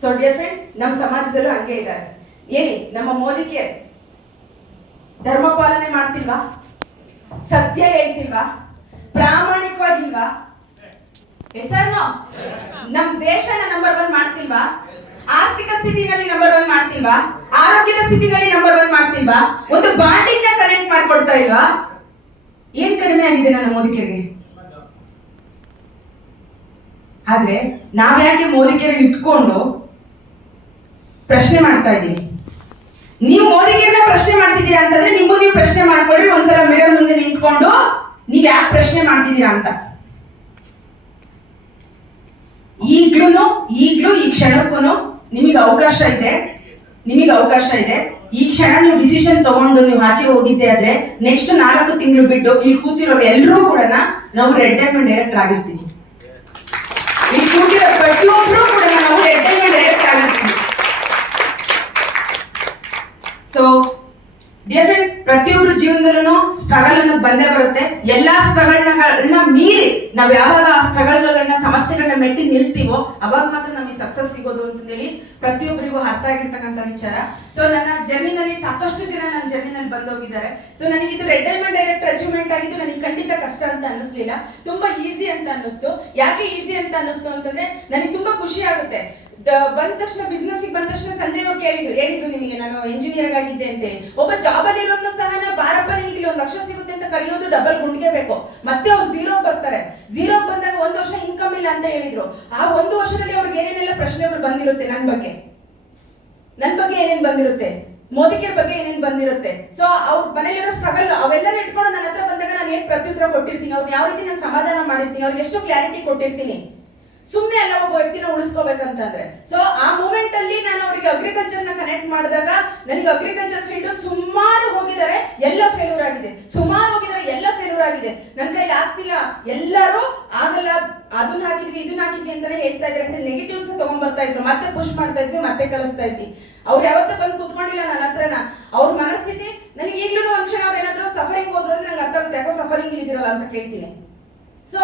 ಸೊ ಡಿಯರ್ ಫ್ರೆಂಡ್ಸ್, ನಮ್ಮ ಸಮಾಜದಲ್ಲೂ ಹಂಗೆ ಇದ್ದಾರೆ. ಏನಿ ನಮ್ಮ ಮೋದಿಗೆ ಧರ್ಮ ಪಾಲನೆ ಮಾಡ್ತಿಲ್ವಾ? ಸತ್ಯ ಹೇಳ್ತಿಲ್ವಾ? ಪ್ರಾಮಾಣಿಕವಾಗಿಲ್ವಾ? ಹೆಸರು ನಮ್ ದೇಶನ ನಂಬರ್ 1 ಮಾಡ್ತಿಲ್ವಾ? ಆರ್ಥಿಕ ಸ್ಥಿತಿನಲ್ಲಿ ನಂಬರ್ 1 ಮಾಡ್ತಿಲ್ವಾ? ಆರೋಗ್ಯದ ಸ್ಥಿತಿನಲ್ಲಿ ನಂಬರ್ 1 ಮಾಡ್ತಿಲ್ವಾ? ಒಂದು ಬಾಂಡಿಂಗ್ ನ ಕನೆಕ್ಟ್ ಮಾಡ್ಕೊಡ್ತಾ ಇಲ್ವಾ? ಏನ್ ಕಡಿಮೆ ಆಗಿದೆ ನನ್ನ ಮೋದಿಕೆಗೆ? ಆದ್ರೆ ನಾವ್ಯಾಕೆ ಮೋದಿಕೆರೆ ಇಟ್ಕೊಂಡು ಪ್ರಶ್ನೆ ಮಾಡ್ತಾ ಇದ್ದೀವಿ? ನೀವು ಮೋದಿಗೆರನ್ನ ಪ್ರಶ್ನೆ ಮಾಡ್ತಿದ್ದೀರಾ ಅಂತಂದ್ರೆ ನೀವು ಪ್ರಶ್ನೆ ಮಾಡ್ಕೊಳ್ಳಿ. ಒಂದ್ಸಲ ಮಿರರ್ ಮುಂದೆ ನಿಂತ್ಕೊಂಡು ನೀವ್ ಯಾಕೆ ಪ್ರಶ್ನೆ ಮಾಡ್ತಿದ್ದೀರಾ ಅಂತ. ಈಗ್ಲೂ ಈ ಕ್ಷಣಕ್ಕೂ ನಿಮಗೆ ಅವಕಾಶ ಇದೆ. ಈ ಕ್ಷಣ ನೀವು ಡಿಸಿಷನ್ ತಗೊಂಡು ನೀವು ಆಚೆ ಹೋಗಿದ್ದೆ ಆದ್ರೆ ನೆಕ್ಸ್ಟ್ 4 ತಿಂಗಳು ಬಿಟ್ಟು ಇಲ್ಲಿ ಕೂತಿರೋರು ಎಲ್ಲರೂ ಕೂಡ ನಾವು ರೆಡ್ ಡೈಮಂಡ್ ಡೈರೆಕ್ಟ್ ಆಗಿರ್ತೀವಿ. ಇಲ್ಲಿ ಕೂತಿರೋ ಪ್ರತಿಯೊಬ್ರು ಕೂಡ ನಾವು ರೆಡ್ ಡೈಮಂಡ್ ಡೈರೆಕ್ಟ್ ಆಗಿರ್ತೀವಿ. ಸೊ ಡಿಯರ್ ಫ್ರೆಂಡ್ಸ್, ಪ್ರತಿಯೊಬ್ಬರು ಜೀವನದಲ್ಲೂ ಸ್ಟ್ರಗಲ್ ಅನ್ನೋದು ಬಂದೇ ಬರುತ್ತೆ. ಎಲ್ಲಾ ಸ್ಟ್ರಗಲ್ಗಳನ್ನ ಮೀರಿ ನಾವ್ ಯಾವಾಗ ಆ ಸ್ಟ್ರಗಲ್ಗಳನ್ನ ಸಮಸ್ಯೆಗಳನ್ನ ಮೆಟ್ಟಿ ನಿಲ್ತೀವೋ ಅವಾಗ ಮಾತ್ರ ನಮಗೆ ಸಕ್ಸಸ್ ಸಿಗೋದು ಅಂತಂದೇಳಿ ಪ್ರತಿಯೊಬ್ಬರಿಗೂ ಅರ್ಥ ಆಗಿರ್ತಕ್ಕಂಥ ವಿಚಾರ. ಸೊ ನನ್ನ ಜರ್ನಿನಲ್ಲಿ ಸಾಕಷ್ಟು ಜನ ನನ್ನ ಜರ್ನಿನಲ್ಲಿ ಬಂದೋಗಿದ್ದಾರೆ. ಸೊ ನನಗಿದು ರೆಡ್ ಡೈಮಂಡ್ ಡೈರೆಕ್ಟ್ ಅಚೀವ್ಮೆಂಟ್ ಆಗಿದ್ದು ನನಗೆ ಖಂಡಿತ ಕಷ್ಟ ಅಂತ ಅನ್ನಿಸ್ಲಿಲ್ಲ, ತುಂಬಾ ಈಸಿ ಅಂತ ಅನ್ನಿಸ್ತು. ಯಾಕೆ ಈಸಿ ಅಂತ ಅನ್ನಿಸ್ತು ಅಂತಂದ್ರೆ ನನಗೆ ತುಂಬಾ ಖುಷಿ ಆಗುತ್ತೆ. ಬಂದ ತಕ್ಷಣ ಬಿಸ್ನೆಸ್ ಬಂದ ತಕ್ಷಣ ಸಂಜಯ್ ಅವ್ರು ಹೇಳಿದ್ರು ನಿಮಗೆ ನಾನು ಇಂಜಿನಿಯರ್ ಆಗಿದ್ದೆ ಅಂತ ಹೇಳಿ. ಒಬ್ಬ ಜಾಬ್ ಅಲ್ಲಿ ಇರೋನು ಸಹ ಬಾರಪ್ಪ ನಿಮಗೆ 1 ಲಕ್ಷ ಸಿಗುತ್ತೆ ಅಂತ ಕರೆಯೋದು ಡಬಲ್ ಗುಂಡಿಗೆ ಬೇಕು. ಮತ್ತೆ ಅವ್ರು ಝೀರೋ ಬರ್ತಾರೆ. ಝೀರೋ ಬಂದಾಗ 1 ವರ್ಷ ಇನ್ಕಮ್ ಇಲ್ಲ ಅಂತ ಹೇಳಿದ್ರು. ಆ 1 ವರ್ಷದಲ್ಲಿ ಅವ್ರಿಗೆ ಏನೇನೆಲ್ಲ ಪ್ರಶ್ನೆಗಳು ಬಂದಿರುತ್ತೆ, ನನ್ನ ಬಗ್ಗೆ ಏನೇನ್ ಬಂದಿರುತ್ತೆ, ಮೋದಿಕೇರ್ ಬಗ್ಗೆ ಏನೇನ್ ಬಂದಿರುತ್ತೆ. ಸೊ ಅವ್ರ ಮನೇಲಿರೋ ಸ್ಟ್ರಗಲ್ ಅವೆಲ್ಲ ಇಟ್ಕೊಂಡು ನನ್ನ ಹತ್ರ ಬಂದಾಗ ನಾನು ಏನ್ ಪ್ರತ್ಯುತ್ತರ ಕೊಟ್ಟಿರ್ತೀನಿ, ಅವ್ರು ಯಾವ ರೀತಿ ನಾನು ಸಮಾಧಾನ ಮಾಡಿರ್ತೀನಿ, ಅವ್ರಿಗೆ ಎಷ್ಟು ಕ್ಲಾರಿಟಿ ಕೊಟ್ಟಿರ್ತೀನಿ. ಸುಮ್ಮನೆ ಅಲ್ಲ ಒಬ್ಬ ವ್ಯಕ್ತಿನ ಉಳಿಸ್ಕೋಬೇಕಂತಂದ್ರೆ. ಸೊ ಆ ಮೂಮೆಂಟ್ ಅಲ್ಲಿ ನಾನು ಅವರಿಗೆ ಅಗ್ರಿಕಲ್ಚರ್ ನ ಕನೆಕ್ಟ್ ಮಾಡಿದಾಗ ನನಗೆ ಅಗ್ರಿಕಲ್ಚರ್ ಫೀಲ್ಡ್ ಸುಮಾರು ಹೋಗಿದ್ದಾರೆ, ಎಲ್ಲ ಫೇಲ್ಯೂರ್ ಆಗಿದೆ. ನನ್ನ ಕೈಲಿ ಆಗ್ತಿಲ್ಲ, ಎಲ್ಲರೂ ಆಗಲ್ಲ, ಅದನ್ನ ಹಾಕಿದ್ವಿ ಇದನ್ನ ಹಾಕಿದ್ವಿ ಅಂತಾನೆ ಹೇಳ್ತಾ ಇದ್ದಾರೆ ಅಂತ ನೆಗೆಟಿವ್ಸ್ ನ ತಗೊಂಡ್ ಬರ್ತಾ ಇದ್ರು. ಮತ್ತೆ ಪುಷ್ ಮಾಡ್ತಾ ಇದ್ವಿ, ಮತ್ತೆ ಕಳಿಸ್ತಾ ಇದ್ವಿ. ಅವ್ರು ಯಾವತ್ತೂ ಬಂದು ಕುತ್ಕೊಂಡಿಲ್ಲ ನನ್ನ ಹತ್ರನ. ಅವ್ರ ಮನಸ್ಥಿತಿ ನನಗೆ ಈಗ್ಲೂ ಒಂದ್ ಕ್ಷಣ ಅವ್ರು ಏನಾದ್ರು ಸಫರಿಂಗ್ ಹೋದ್ರು ಅಂದ್ರೆ ನಂಗೆ ಅರ್ಥ ಆಗುತ್ತೆ, ಯಾಕೋ ಸಫರಿಂಗ್ ಇದ್ದೀರಲ್ಲ ಅಂತ ಕೇಳ್ತೀನಿ. ಸೊ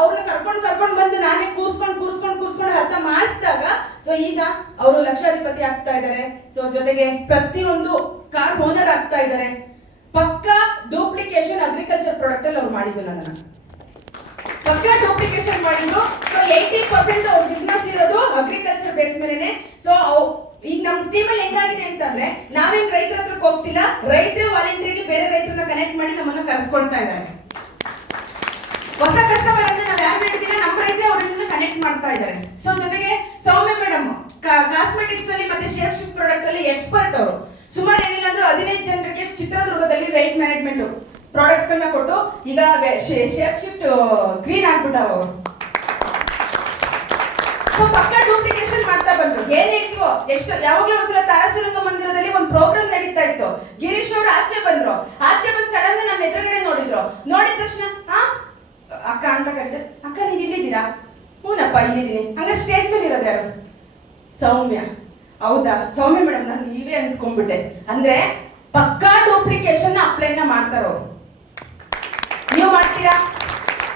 ಅವ್ರನ್ನ ಕರ್ಕೊಂಡು ಬಂದು ನಾನೇ ಕೂರ್ಸ್ಕೊಂಡು ಅರ್ಥ ಮಾಡಿಸಿದಾಗ ಸೊ ಈಗ ಅವರು ಲಕ್ಷಾಧಿಪತಿ ಆಗ್ತಾ ಇದ್ದಾರೆ. ಸೊ ಜೊತೆಗೆ ಪ್ರತಿಯೊಂದು ಕಾರ್ ಓನರ್ ಆಗ್ತಾ ಇದ್ದಾರೆ. ಪಕ್ಕಾ ಡೂಪ್ಲಿಕೇಶನ್ ಅಗ್ರಿಕಲ್ಚರ್ ಪ್ರಾಡಕ್ಟ್ ಅಲ್ಲಿ ಅವ್ರು ಮಾಡಿದ್ರು, ನನ್ನ ಪಕ್ಕಾ ಡೂಪ್ಲಿಕೇಶನ್ ಮಾಡಿದ್ರು. ಸೊ 80% ಅವ್ರ ಬಿಸ್ನೆಸ್ ಇರೋದು ಅಗ್ರಿಕಲ್ಚರ್ ಬೇಸ್ ಮೇಲೆನೆ. ಸೊ ಈಗ ನಮ್ ಟೀಮ್ ಅಲ್ಲಿ ಹೆಂಗಾಗಿದೆ ಅಂತಂದ್ರೆ ನಾವೇನ್ ರೈತರ ಹತ್ರಕ್ಕೆ ಹೋಗ್ತಿಲ್ಲ, ರೈತರು ವಾಲಂಟಿಯರ್ಗೆ ಬೇರೆ ರೈತರನ್ನ ಕನೆಕ್ಟ್ ಮಾಡಿ ನಮ್ಮನ್ನ ಕರೆಸ್ಕೊಳ್ತಾ ಇದ್ದಾರೆ. ಹೊಸ ಕಸ್ಟಮರ್ ಅಂದ್ರೆ ನಾವು ಯಾರು ಹೇಳಿದಿಲ್ಲ, ನಮ್ಮ ರೈತರೇ ಅವರನ್ನ ಕನೆಕ್ಟ್ ಮಾಡ್ತಾ ಇದ್ದಾರೆ. ಸೊ ಜೊತೆಗೆ ಸೌಮ್ಯ ಮೇಡಮ್ ಕಾಸ್ಮೆಟಿಕ್ಸ್ ಅಲ್ಲಿ ಮತ್ತೆ ಶೇಪ್ ಪ್ರಾಡಕ್ಟ್ ಅಲ್ಲಿ ಎಕ್ಸ್ಪರ್ಟ್. ಅವರು ಸುಮಾರು ಏನಿಲ್ಲ ಅಂದ್ರೂ 15 ಜನರಿಗೆ ಚಿತ್ರದುರ್ಗದಲ್ಲಿ ವೆಯ್ಟ್ ಮ್ಯಾನೇಜ್ಮೆಂಟ್ ಪ್ರಾಡಕ್ಟ್ಸ್ ಗಳನ್ನ ಕೊಟ್ಟು ಈಗ ಶೇಪ್ ಶಿಫ್ಟ್ ಕ್ವೀನ್ ಆಗ್ಬಿಟ್ಟಾರ ಅವರು. ಸೊ ಪಕ್ಕ ಡೂಪ್ಲಿಕೇಶನ್ ಮಾಡ್ತಾ ಬಂದ್ರು. ಏನ್ ಹೇಳ್ತೀವೋ ಎಷ್ಟು ಯಾವಾಗ್ಲೂ ಒಂದ್ಸಲ ತಾರಸಿರಂಗ ಮಂದಿರದಲ್ಲಿ ಒಂದು ಪ್ರೋಗ್ರಾಮ್ ನಡೀತಾ ಇತ್ತು. ಗಿರೀಶ್ ಅವರು ಆಚೆ ಬಂದ್ರು. ಆಚೆ ಬಂದು ಸಡನ್ ನನ್ನ ಎದುರುಗಡೆ ನೋಡಿದ್ರು. ನೋಡಿದ ತಕ್ಷಣ ಅಕ್ಕ ಅಂತ ಕರೀತಾರೆ. ಅಕ್ಕ ನೀವ್ ಇಲ್ಲಿದ್ದೀರಾ? ಹೂನಪ್ಪ ಇಲ್ಲಿದ್ದೀನಿ. ಹಂಗ ಸ್ಟೇಜ್ ಮೇಲೆ ಇರೋದು ಯಾರು? ಸೌಮ್ಯ. ಹೌದಾ ಸೌಮ್ಯ ಮೇಡಮ್, ನಾನು ನೀವೇ ಅಂದ್ಕೊಂಡ್ಬಿಟ್ಟೆ. ಅಂದ್ರೆ ಪಕ್ಕಾ ಡೂಪ್ಲಿಕೇಶನ್ ಅಪ್ಲೈನ ಮಾಡ್ತಾರೋ. ನೀವು ಮಾಡ್ತೀರಾ?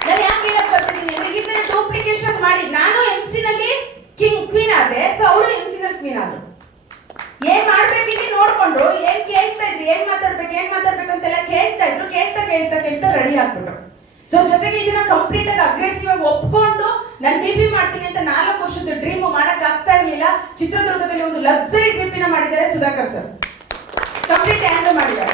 ನಾನು ಯಾಕೆ ಹೇಳಕ್ ಬರ್ತಿದ್ದೀನಿ ಅಂದ್ರೆ ಈ ತರ ಡೂಪ್ಲಿಕೇಶನ್ ಮಾಡಿ ನಾನು MC ನಲ್ಲಿ ಕ್ವೀನ್ ಆದೆ. ಸೊ ಅವರು MC ನಲ್ಲಿ ಕ್ವೀನ್ ಆದ್ರು. ಏನ್ ಮಾಡ್ಬೇಕಿಲ್ಲಿ ನೋಡ್ಕೊಂಡ್ರು. ಏನ್ ಕೇಳ್ತಾ ಇದ್ರಿ, ಏನ್ ಮಾತಾಡ್ಬೇಕು ಅಂತೆಲ್ಲ ಕೇಳ್ತಾ ಇದ್ರು. ಕೇಳ್ತಾ ರೆಡಿ ಆಗ್ಬಿಟ್ರು. ಸೊ ಜೊತೆಗೆ ಇದನ್ನ ಕಂಪ್ಲೀಟ್ ಆಗಿ ಅಗ್ರೆಸಿವ್ ಆಗಿ ಒಪ್ಕೊಂಡು ನಾನು DP ಮಾಡ್ತೀನಿ ಅಂತ 4 ವರ್ಷದ ಡ್ರೀಮ್ ಮಾಡಕ್ ಆಗ್ತಾ ಇರ್ಲಿಲ್ಲ. ಚಿತ್ರದುರ್ಗದಲ್ಲಿ ಒಂದು ಲಕ್ಸರಿ DPನ ಮಾಡಿದ್ದಾರೆ ಸುಧಾಕರ್ ಸರ್. ಕಂಪ್ಲೀಟ್ ಹ್ಯಾಂಡಲ್ ಮಾಡಿದ್ದಾರೆ.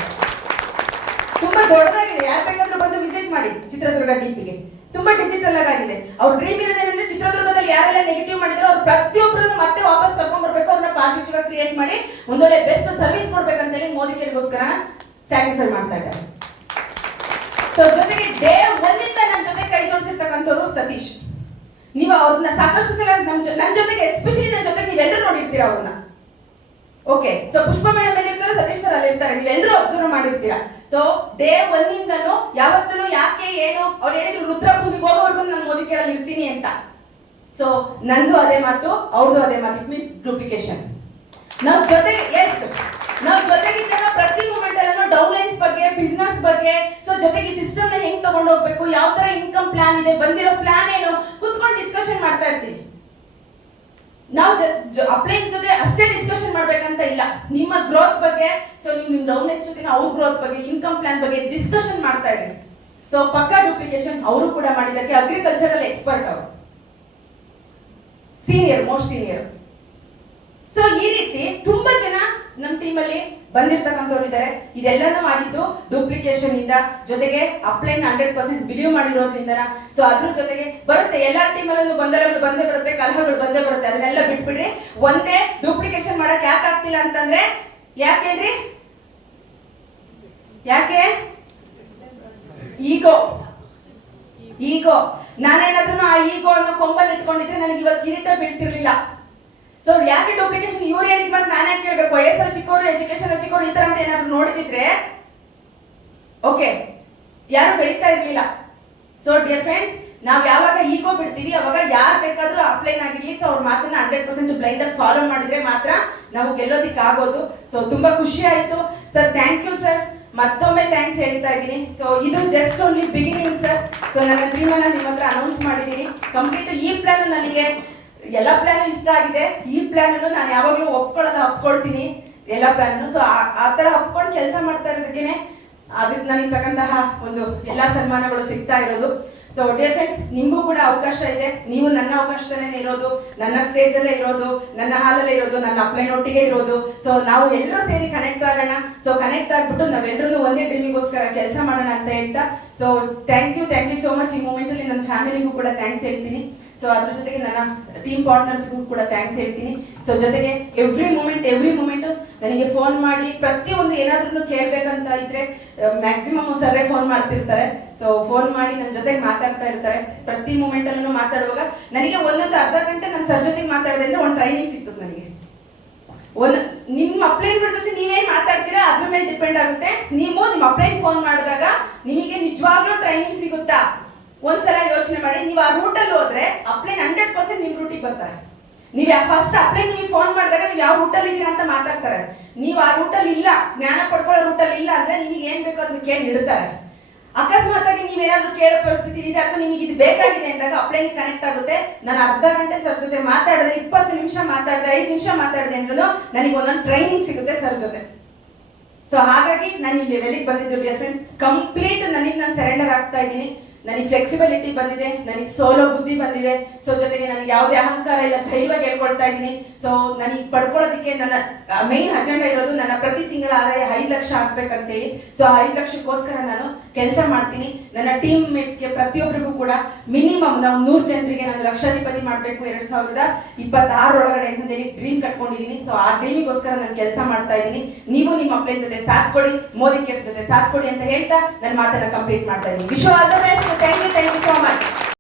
ತುಂಬಾ ದೊಡ್ಡದಾಗಿದೆ. ಯಾರು ಬೇಕಾದ್ರೂ ಬಂದು ವಿಸಿಟ್ ಮಾಡಿ ಚಿತ್ರದುರ್ಗ DPಗೆ. ತುಂಬಾ ಡಿಜಿಟಲ್ ಆಗಿದೆ. ಅವ್ರ ಡ್ರೀಮ್ ಇರೋದೇನಂದ್ರೆ ಚಿತ್ರದುರ್ಗದಲ್ಲಿ ಯಾರೆಲ್ಲ ನೆಗೆಟಿವ್ ಮಾಡಿದ್ರು ಅವ್ರು ಪ್ರತಿಯೊಬ್ಬರನ್ನು ಮತ್ತೆ ವಾಪಸ್ ಕರ್ಕೊಂಡ್ ಬರ್ಬೇಕು, ಅವ್ರನ್ನ ಪಾಸಿಟಿವ್ ಆಗಿ ಕ್ರಿಯೇಟ್ ಮಾಡಿ ಒಂದೊಳ್ಳೆ ಬೆಸ್ಟ್ ಸರ್ವಿಸ್ ಕೊಡ್ಬೇಕಂತ ಹೇಳಿ ಮೋದಿಕರಿಗೋಸ್ಕರ ಸ್ಯಾಕ್ರಿಫೈ ಮಾಡ್ತಾ ಇದ್ದಾರೆ. ಸೊ ಜೊತೆಗೆ ಡೇ 1 ಇಂದ ನನ್ನ ಜೊತೆ ಕೈ ಜೋಡಿಸಿರ್ತಕ್ಕಂಥವ್ರು ಸತೀಶ್. ನೀವು ಅವ್ರನ್ನ ಸಾಕಷ್ಟು ಸಲ ನನ್ನ ಜೊತೆಗೆ ಎಸ್ಪೆಷಲಿ ನನ್ನ ಜೊತೆಗೆ ನೀವೆಲ್ಲರೂ ನೋಡಿರ್ತೀರಾ ಅವ್ರನ್ನ. ಓಕೆ, ಸೊ ಪುಷ್ಪ ಮೇಡಮ್ ಅಲ್ಲಿ ಇರ್ತಾರೆ, ಸತೀಶ್ ಸರ್ ಅಲ್ಲಿ ಇರ್ತಾರೆ. ನೀವೆಲ್ಲರೂ ಅಬ್ಸರ್ವ್ ಮಾಡಿರ್ತೀರಾ. ಸೊ ಡೇ 1 ಇಂದನು ಯಾವತ್ತೂ ಯಾಕೆ ಏನು ಅವ್ರು ಹೇಳಿದ್ರು ರುದ್ರಭೂಮಿಗೆ ಹೋಗೋವರೆಗೂ ನಾನು ಮೋದಿಕೆರಲ್ಲಿ ಇರ್ತೀನಿ ಅಂತ. ಸೊ ನಂದು ಅದೇ ಮಾತು, ಅವ್ರದ್ದು ಅದೇ ಮಾತು. It means duplication. ನಾವ್ ಜೊತೆಗಿದ್ದಾಗ ಪ್ರತಿ ಮೂಮೆಂಟ್ ಅಲ್ಲೂ ಡೌನ್ ಲೈನ್ಸ್ ಬಗ್ಗೆ, ಬಿಸ್ನೆಸ್ ಬಗ್ಗೆ, ಸೊ ಜೊತೆಗೆ ಸಿಸ್ಟಮ್ ನ ಹೆಂಗ್ ತಗೊಂಡು ಹೋಗ್ಬೇಕು, ಯಾವ ತರ ಇನ್ಕಮ್ ಪ್ಲಾನ್ ಇದೆ, ಬಂದಿರೋ ಪ್ಲಾನ್ ಏನು, ಕುತ್ಕೊಂಡು ಡಿಸ್ಕಷನ್ ಮಾಡ್ತಾ ಇರ್ತೀವಿ. ನಾವು ಅಪ್ಲೈನ್ ಜೊತೆ ಅಷ್ಟೇ ಡಿಸ್ಕಷನ್ ಮಾಡ್ಬೇಕಂತ ಇಲ್ಲ. ನಿಮ್ಮ ಗ್ರೋತ್ ಬಗ್ಗೆ, ಸೊ ನಿಮ್ ಡೌನ್ ಲೈನ್ಸ್ ಜೊತೆ ಅವ್ರ ಗ್ರೋತ್ ಬಗ್ಗೆ, ಇನ್ಕಮ್ ಪ್ಲಾನ್ ಬಗ್ಗೆ ಡಿಸ್ಕಷನ್ ಮಾಡ್ತಾ ಇದ್ದೀವಿ. ಸೊ ಪಕ್ಕಾ ಡೂಪ್ಲಿಕೇಶನ್ ಅವರು ಕೂಡ ಮಾಡಿದ್ದಕ್ಕೆ ಅಗ್ರಿಕಲ್ಚರಲ್ ಎಕ್ಸ್ಪರ್ಟ್ ಅವರು, ಮೋಸ್ಟ್ ಸೀನಿಯರ್. ಸೊ ಈ ರೀತಿ ತುಂಬಾ ಜನ ನಮ್ಮ ಟೀಮಲ್ಲಿ ಬಂದಿರ್ತಕ್ಕಂಥವ್ರು ಇದ್ದಾರೆ. ಇದೆಲ್ಲನೂ ಆಗಿದ್ದು ಡೂಪ್ಲಿಕೇಶನ್ ಇಂದ, ಜೊತೆಗೆ ಅಪ್ಲೈನ್ 100% ಬಿಲೀವ್ ಮಾಡಿರೋದ್ರಿಂದ. ಸೊ ಅದ್ರ ಜೊತೆಗೆ ಬರುತ್ತೆ ಎಲ್ಲಾ ಟೀಮಲ್ಲೂ ಗೊಂದಲಗಳು ಬಂದೇ ಬರುತ್ತೆ, ಕಲಹಗಳು ಬಂದೇ ಬರುತ್ತೆ. ಅದನ್ನೆಲ್ಲ ಬಿಟ್ಬಿಡ್ರಿ. ಒಂದೇ ಡೂಪ್ಲಿಕೇಶನ್ ಮಾಡಕ್ ಯಾಕೆ ಆಗ್ತಿಲ್ಲ ಅಂತಂದ್ರೆ ಯಾಕೆ ಹೇಳ್ರಿ? ಯಾಕೆ? ಈಗೋ. ನಾನೇನಾದ್ರೂ ಆ ಈಗೋ ಅನ್ನೋ ಕೊಂಬಲ್ಲಿ ಇಟ್ಕೊಂಡಿದ್ರೆ ನನಗೆ ಇವಾಗ ಕಿರೀಟ ಬೀಳ್ತಿರ್ಲಿಲ್ಲ. ಸೊ ಯಾಕೆ ಡೂಪ್ಲಿಕೇಶನ್ ಇವ್ರು ಹೇಳಿದ್ ಮತ್ತೆ ನಾನು ಯಾಕೆ ಕೇಳ್ಬೇಕು? ವಯಸ್ಸಲ್ಲಿ ಚಿಕ್ಕವರು, ಎಜುಕೇಶನ್ ಚಿಕ್ಕವರು ಈ ತರ ಅಂತ ಏನಾದ್ರು ನೋಡಿದಿದ್ರೆ ಓಕೆ, ಯಾರು ಬೆಳೀತಾ ಇರ್ಲಿಲ್ಲ. ಸೊ ಡಿಯರ್ ಫ್ರೆಂಡ್ಸ್, ನಾವ್ ಯಾವಾಗ ಈಗೋ ಬಿಡ್ತೀವಿ ಅವಾಗ ಯಾರು ಬೇಕಾದ್ರೂ ಅಪ್ಲೈನ್ ಆಗಿರ್ಲಿ, ಸೊ ಅವ್ರ ಮಾತನ್ನ 100% ಬ್ಲೈಂಡ್ ಆಗಿ ಫಾಲೋ ಮಾಡಿದ್ರೆ ಮಾತ್ರ ನಾವು ಗೆಲ್ಲೋದಿಕ್ ಆಗೋದು. ಸೊ ತುಂಬಾ ಖುಷಿ ಆಯ್ತು ಸರ್. Thank you sir. ಮತ್ತೊಮ್ಮೆ ಥ್ಯಾಂಕ್ಸ್ ಹೇಳ್ತಾ ಇದ್ದೀನಿ. ಸೊ ಇದು just only beginning sir. So ನನ್ನ ಡ್ರೀಮ್ ಅನ್ನ ನಿಮ್ಮ ಹತ್ರ ಅನೌನ್ಸ್ ಮಾಡಿದ್ದೀನಿ. ಕಂಪ್ಲೀಟ್ ಈ ಪ್ಲಾನ್ ನನಗೆ ಎಲ್ಲ ಪ್ಲಾನ್ ಇಷ್ಟ ಆಗಿದೆ. ಈ ಪ್ಲಾನ್ ನಾನು ಯಾವಾಗಲೂ ಒಪ್ಕೊಳ್ತೀನಿ ಎಲ್ಲ ಪ್ಲಾನ್. ಸೊ ಆ ತರ ಒಪ್ಕೊಂಡು ಕೆಲಸ ಮಾಡ್ತಾ ಇರೋದಕ್ಕೆ ಅದಕ್ಕೆ ನನಗೆ ತಕ್ಕಂತಹ ಒಂದು ಎಲ್ಲಾ ಸನ್ಮಾನಗಳು ಸಿಗ್ತಾ ಇರೋದು. ಸೊ ಡಿಯರ್ ಫ್ರೆಂಡ್ಸ್, ನಿಮಗೂ ಕೂಡ ಅವಕಾಶ ಇದೆ. ನೀವು ನನ್ನ ಅವಕಾಶದಲ್ಲೇ ಇರೋದು, ನನ್ನ ಸ್ಟೇಜ್ ಅಲ್ಲೇ ಇರೋದು, ನನ್ನ ಹಾಲಲ್ಲೇ ಇರೋದು, ನನ್ನ ಅಪ್ಲೈನ್ ಒಟ್ಟಿಗೆ ಇರೋದು. ಸೊ ನಾವು ಎಲ್ಲರೂ ಸೇರಿ ಕನೆಕ್ಟ್ ಆಗೋಣ. ಸೊ ಕನೆಕ್ಟ್ ಆಗ್ಬಿಟ್ಟು ನಾವೆಲ್ಲರೂ ಒಂದೇ ಡ್ರೀಮಿಗೋಸ್ಕರ ಕೆಲಸ ಮಾಡೋಣ ಅಂತ ಹೇಳ್ತಾ, so thank you so much. ಈ ಮೂಮೆಂಟ್ ಅಲ್ಲಿ ನನ್ನ ಫ್ಯಾಮಿಲಿಗೂ ಕೂಡ ಥ್ಯಾಂಕ್ಸ್ ಹೇಳ್ತೀನಿ. ಸೊ ಅದ್ರ ಜೊತೆಗೆ ನನ್ನ ಟೀಮ್ ಪಾರ್ಟ್ನರ್ಸ್ಗೂ ಕೂಡ ಥ್ಯಾಂಕ್ಸ್ ಹೇಳ್ತೀನಿ. ಸೊ ಜೊತೆಗೆ ಎವ್ರಿ ಮೂಮೆಂಟ್ ನನಗೆ ಫೋನ್ ಮಾಡಿ ಪ್ರತಿಯೊಂದು ಏನಾದ್ರೂ ಕೇಳ್ಬೇಕಂತ ಇದ್ರೆ ಮ್ಯಾಕ್ಸಿಮಮ್ ಸರ್ರೇ ಫೋನ್ ಮಾಡ್ತಿರ್ತಾರೆ. ಸೊ ಫೋನ್ ಮಾಡಿ ನನ್ನ ಜೊತೆಗೆ ಮಾತಾಡ್ತಾ ಇರ್ತಾರೆ. ಪ್ರತಿ ಮೂಮೆಂಟ್ ಅಲ್ಲೂ ಮಾತಾಡುವಾಗ ನನಗೆ ಒಂದೊಂದು ಅರ್ಧ ಗಂಟೆ ನನ್ನ ಸರ್ ಜೊತೆಗೆ ಮಾತಾಡಿದೆ ಅಂದ್ರೆ ಒಂದು ಟ್ರೈನಿಂಗ್ ಸಿಗ್ತದೆ ನನಗೆ. ನಿಮ್ಮ ಅಪ್ಲೈನ್ಗಳ ಜೊತೆ ನೀವೇನ್ ಮಾತಾಡ್ತೀರಾ ಅದ್ರ ಮೇಲೆ ಡಿಪೆಂಡ್ ಆಗುತ್ತೆ. ನಿಮ್ಮ ಅಪ್ಲೈನ್ ಫೋನ್ ಮಾಡಿದಾಗ ನಿಮಗೆ ನಿಜವಾಗ್ಲೂ ಟ್ರೈನಿಂಗ್ ಸಿಗುತ್ತಾ ಒಂದ್ಸಲ ಯೋಚನೆ ಮಾಡಿ. ನೀವು ಆ ರೂಟಲ್ಲಿ ಹೋದ್ರೆ ಅಪ್ಲೈನ್ 100% ನಿಮ್ ರೂಟಿಗೆ ಬರ್ತಾರೆ. ನೀವು ಫಸ್ಟ್ ಅಪ್ಲೈನ್ ನಿಮಗೆ ಫೋನ್ ಮಾಡಿದಾಗ ನೀವು ಯಾವ ರೂಟಲ್ಲಿ ಇದ್ದೀರಾ ಅಂತ ಮಾತಾಡ್ತಾರೆ. ನೀವು ಆ ರೂಟಲ್ಲಿ ಇಲ್ಲ, ಜ್ಞಾನ ಪಡ್ಕೊಳ್ಳೋ ರೂಟಲ್ಲಿ ಇಲ್ಲ ಅಂದ್ರೆ ನಿಮಗೆ ಏನ್ ಬೇಕೋ ಅದನ್ನ ಕೇಳಿ ಇಡ್ತಾರೆ. ಅಕಸ್ಮಾತ್ ಆಗಿ ನೀವೇನಾದ್ರೂ ಕೇಳೋ ಪರಿಸ್ಥಿತಿ ಇದೆ ಅಥವಾ ನಿಮಗೆ ಇದು ಬೇಕಾಗಿದೆ ಅಂದಾಗ ಅಪ್ಲೈನ್ ಕನೆಕ್ಟ್ ಆಗುತ್ತೆ. ನಾನು ಅರ್ಧ ಗಂಟೆ ಸರ್ ಜೊತೆ ಮಾತಾಡಿದೆ, 20 ನಿಮಿಷ ಮಾತಾಡಿದೆ, 5 ನಿಮಿಷ ಮಾತಾಡಿದೆ ಅಂದ್ರೂ ನನಗೆ ಒಂದೊಂದು ಟ್ರೈನಿಂಗ್ ಸಿಗುತ್ತೆ ಸರ್ ಜೊತೆ. ಸೊ ಹಾಗಾಗಿ ನಾನು ಈ ಲೆವೆಲ್ಗೆ ಬಂದಿದ್ದು ಡಿಯರ್ ಫ್ರೆಂಡ್ಸ್. ಕಂಪ್ಲೀಟ್ ನಾನು ಸರೆಂಡರ್ ಆಗ್ತಾ ಇದ್ದೀನಿ. ನನಗೆ ಫ್ಲೆಕ್ಸಿಬಿಲಿಟಿ ಬಂದಿದೆ, ನನಗೆ ಸೋಲೋ ಬುದ್ಧಿ ಬಂದಿದೆ. ಸೊ ಜೊತೆಗೆ ನನಗೆ ಯಾವುದೇ ಅಹಂಕಾರ ಇಲ್ಲ, ಧೈರ್ಯವಾಗಿ ಹೇಳ್ಕೊಳ್ತಾ ಇದ್ದೀನಿ. ಸೊ ನನಗೆ ಪಡ್ಕೊಳ್ಳೋದಕ್ಕೆ ನನ್ನ ಮೇನ್ ಅಜೆಂಡಾ ಇರೋದು ನನ್ನ ಪ್ರತಿ ತಿಂಗಳ ಆದಾಯ 5 ಲಕ್ಷ ಆಗ್ಬೇಕಂತೇಳಿ. ಸೊ 5 ಲಕ್ಷಕ್ಕೋಸ್ಕರ ನಾನು ಕೆಲಸ ಮಾಡ್ತೀನಿ. ನನ್ನ ಟೀಮ್ ಮೇಟ್ಸ್ಗೆ ಪ್ರತಿಯೊಬ್ಬರಿಗೂ ಕೂಡ ಮಿನಿಮಮ್ ನಾವು 100 ಜನರಿಗೆ ನಾನು ಲಕ್ಷಾಧಿಪತಿ ಮಾಡಬೇಕು 2026 ಒಳಗಡೆ ಅಂತೇಳಿ ಡ್ರೀಮ್ ಕಟ್ಕೊಂಡಿದ್ದೀನಿ. ಸೊ ಆ ಡ್ರೀಮಿಗೋಸ್ಕರ ನಾನು ಕೆಲಸ ಮಾಡ್ತಾ ಇದ್ದೀನಿ. ನೀವು ನಿಮ್ಮ ಅಪ್ಲೈ ಜೊತೆ ಸಾಥ್ ಕೊಡಿ, ಮೋದಿ ಕೇರ್ಸ್ ಜೊತೆ ಸಾಥ್ ಕೊಡಿ ಅಂತ ಹೇಳ್ತಾ ನನ್ನ ಮಾತನ್ನ ಕಂಪ್ಲೀಟ್ ಮಾಡ್ತಾ ಇದ್ದೀನಿ. Wish you all the best. Thank you so much.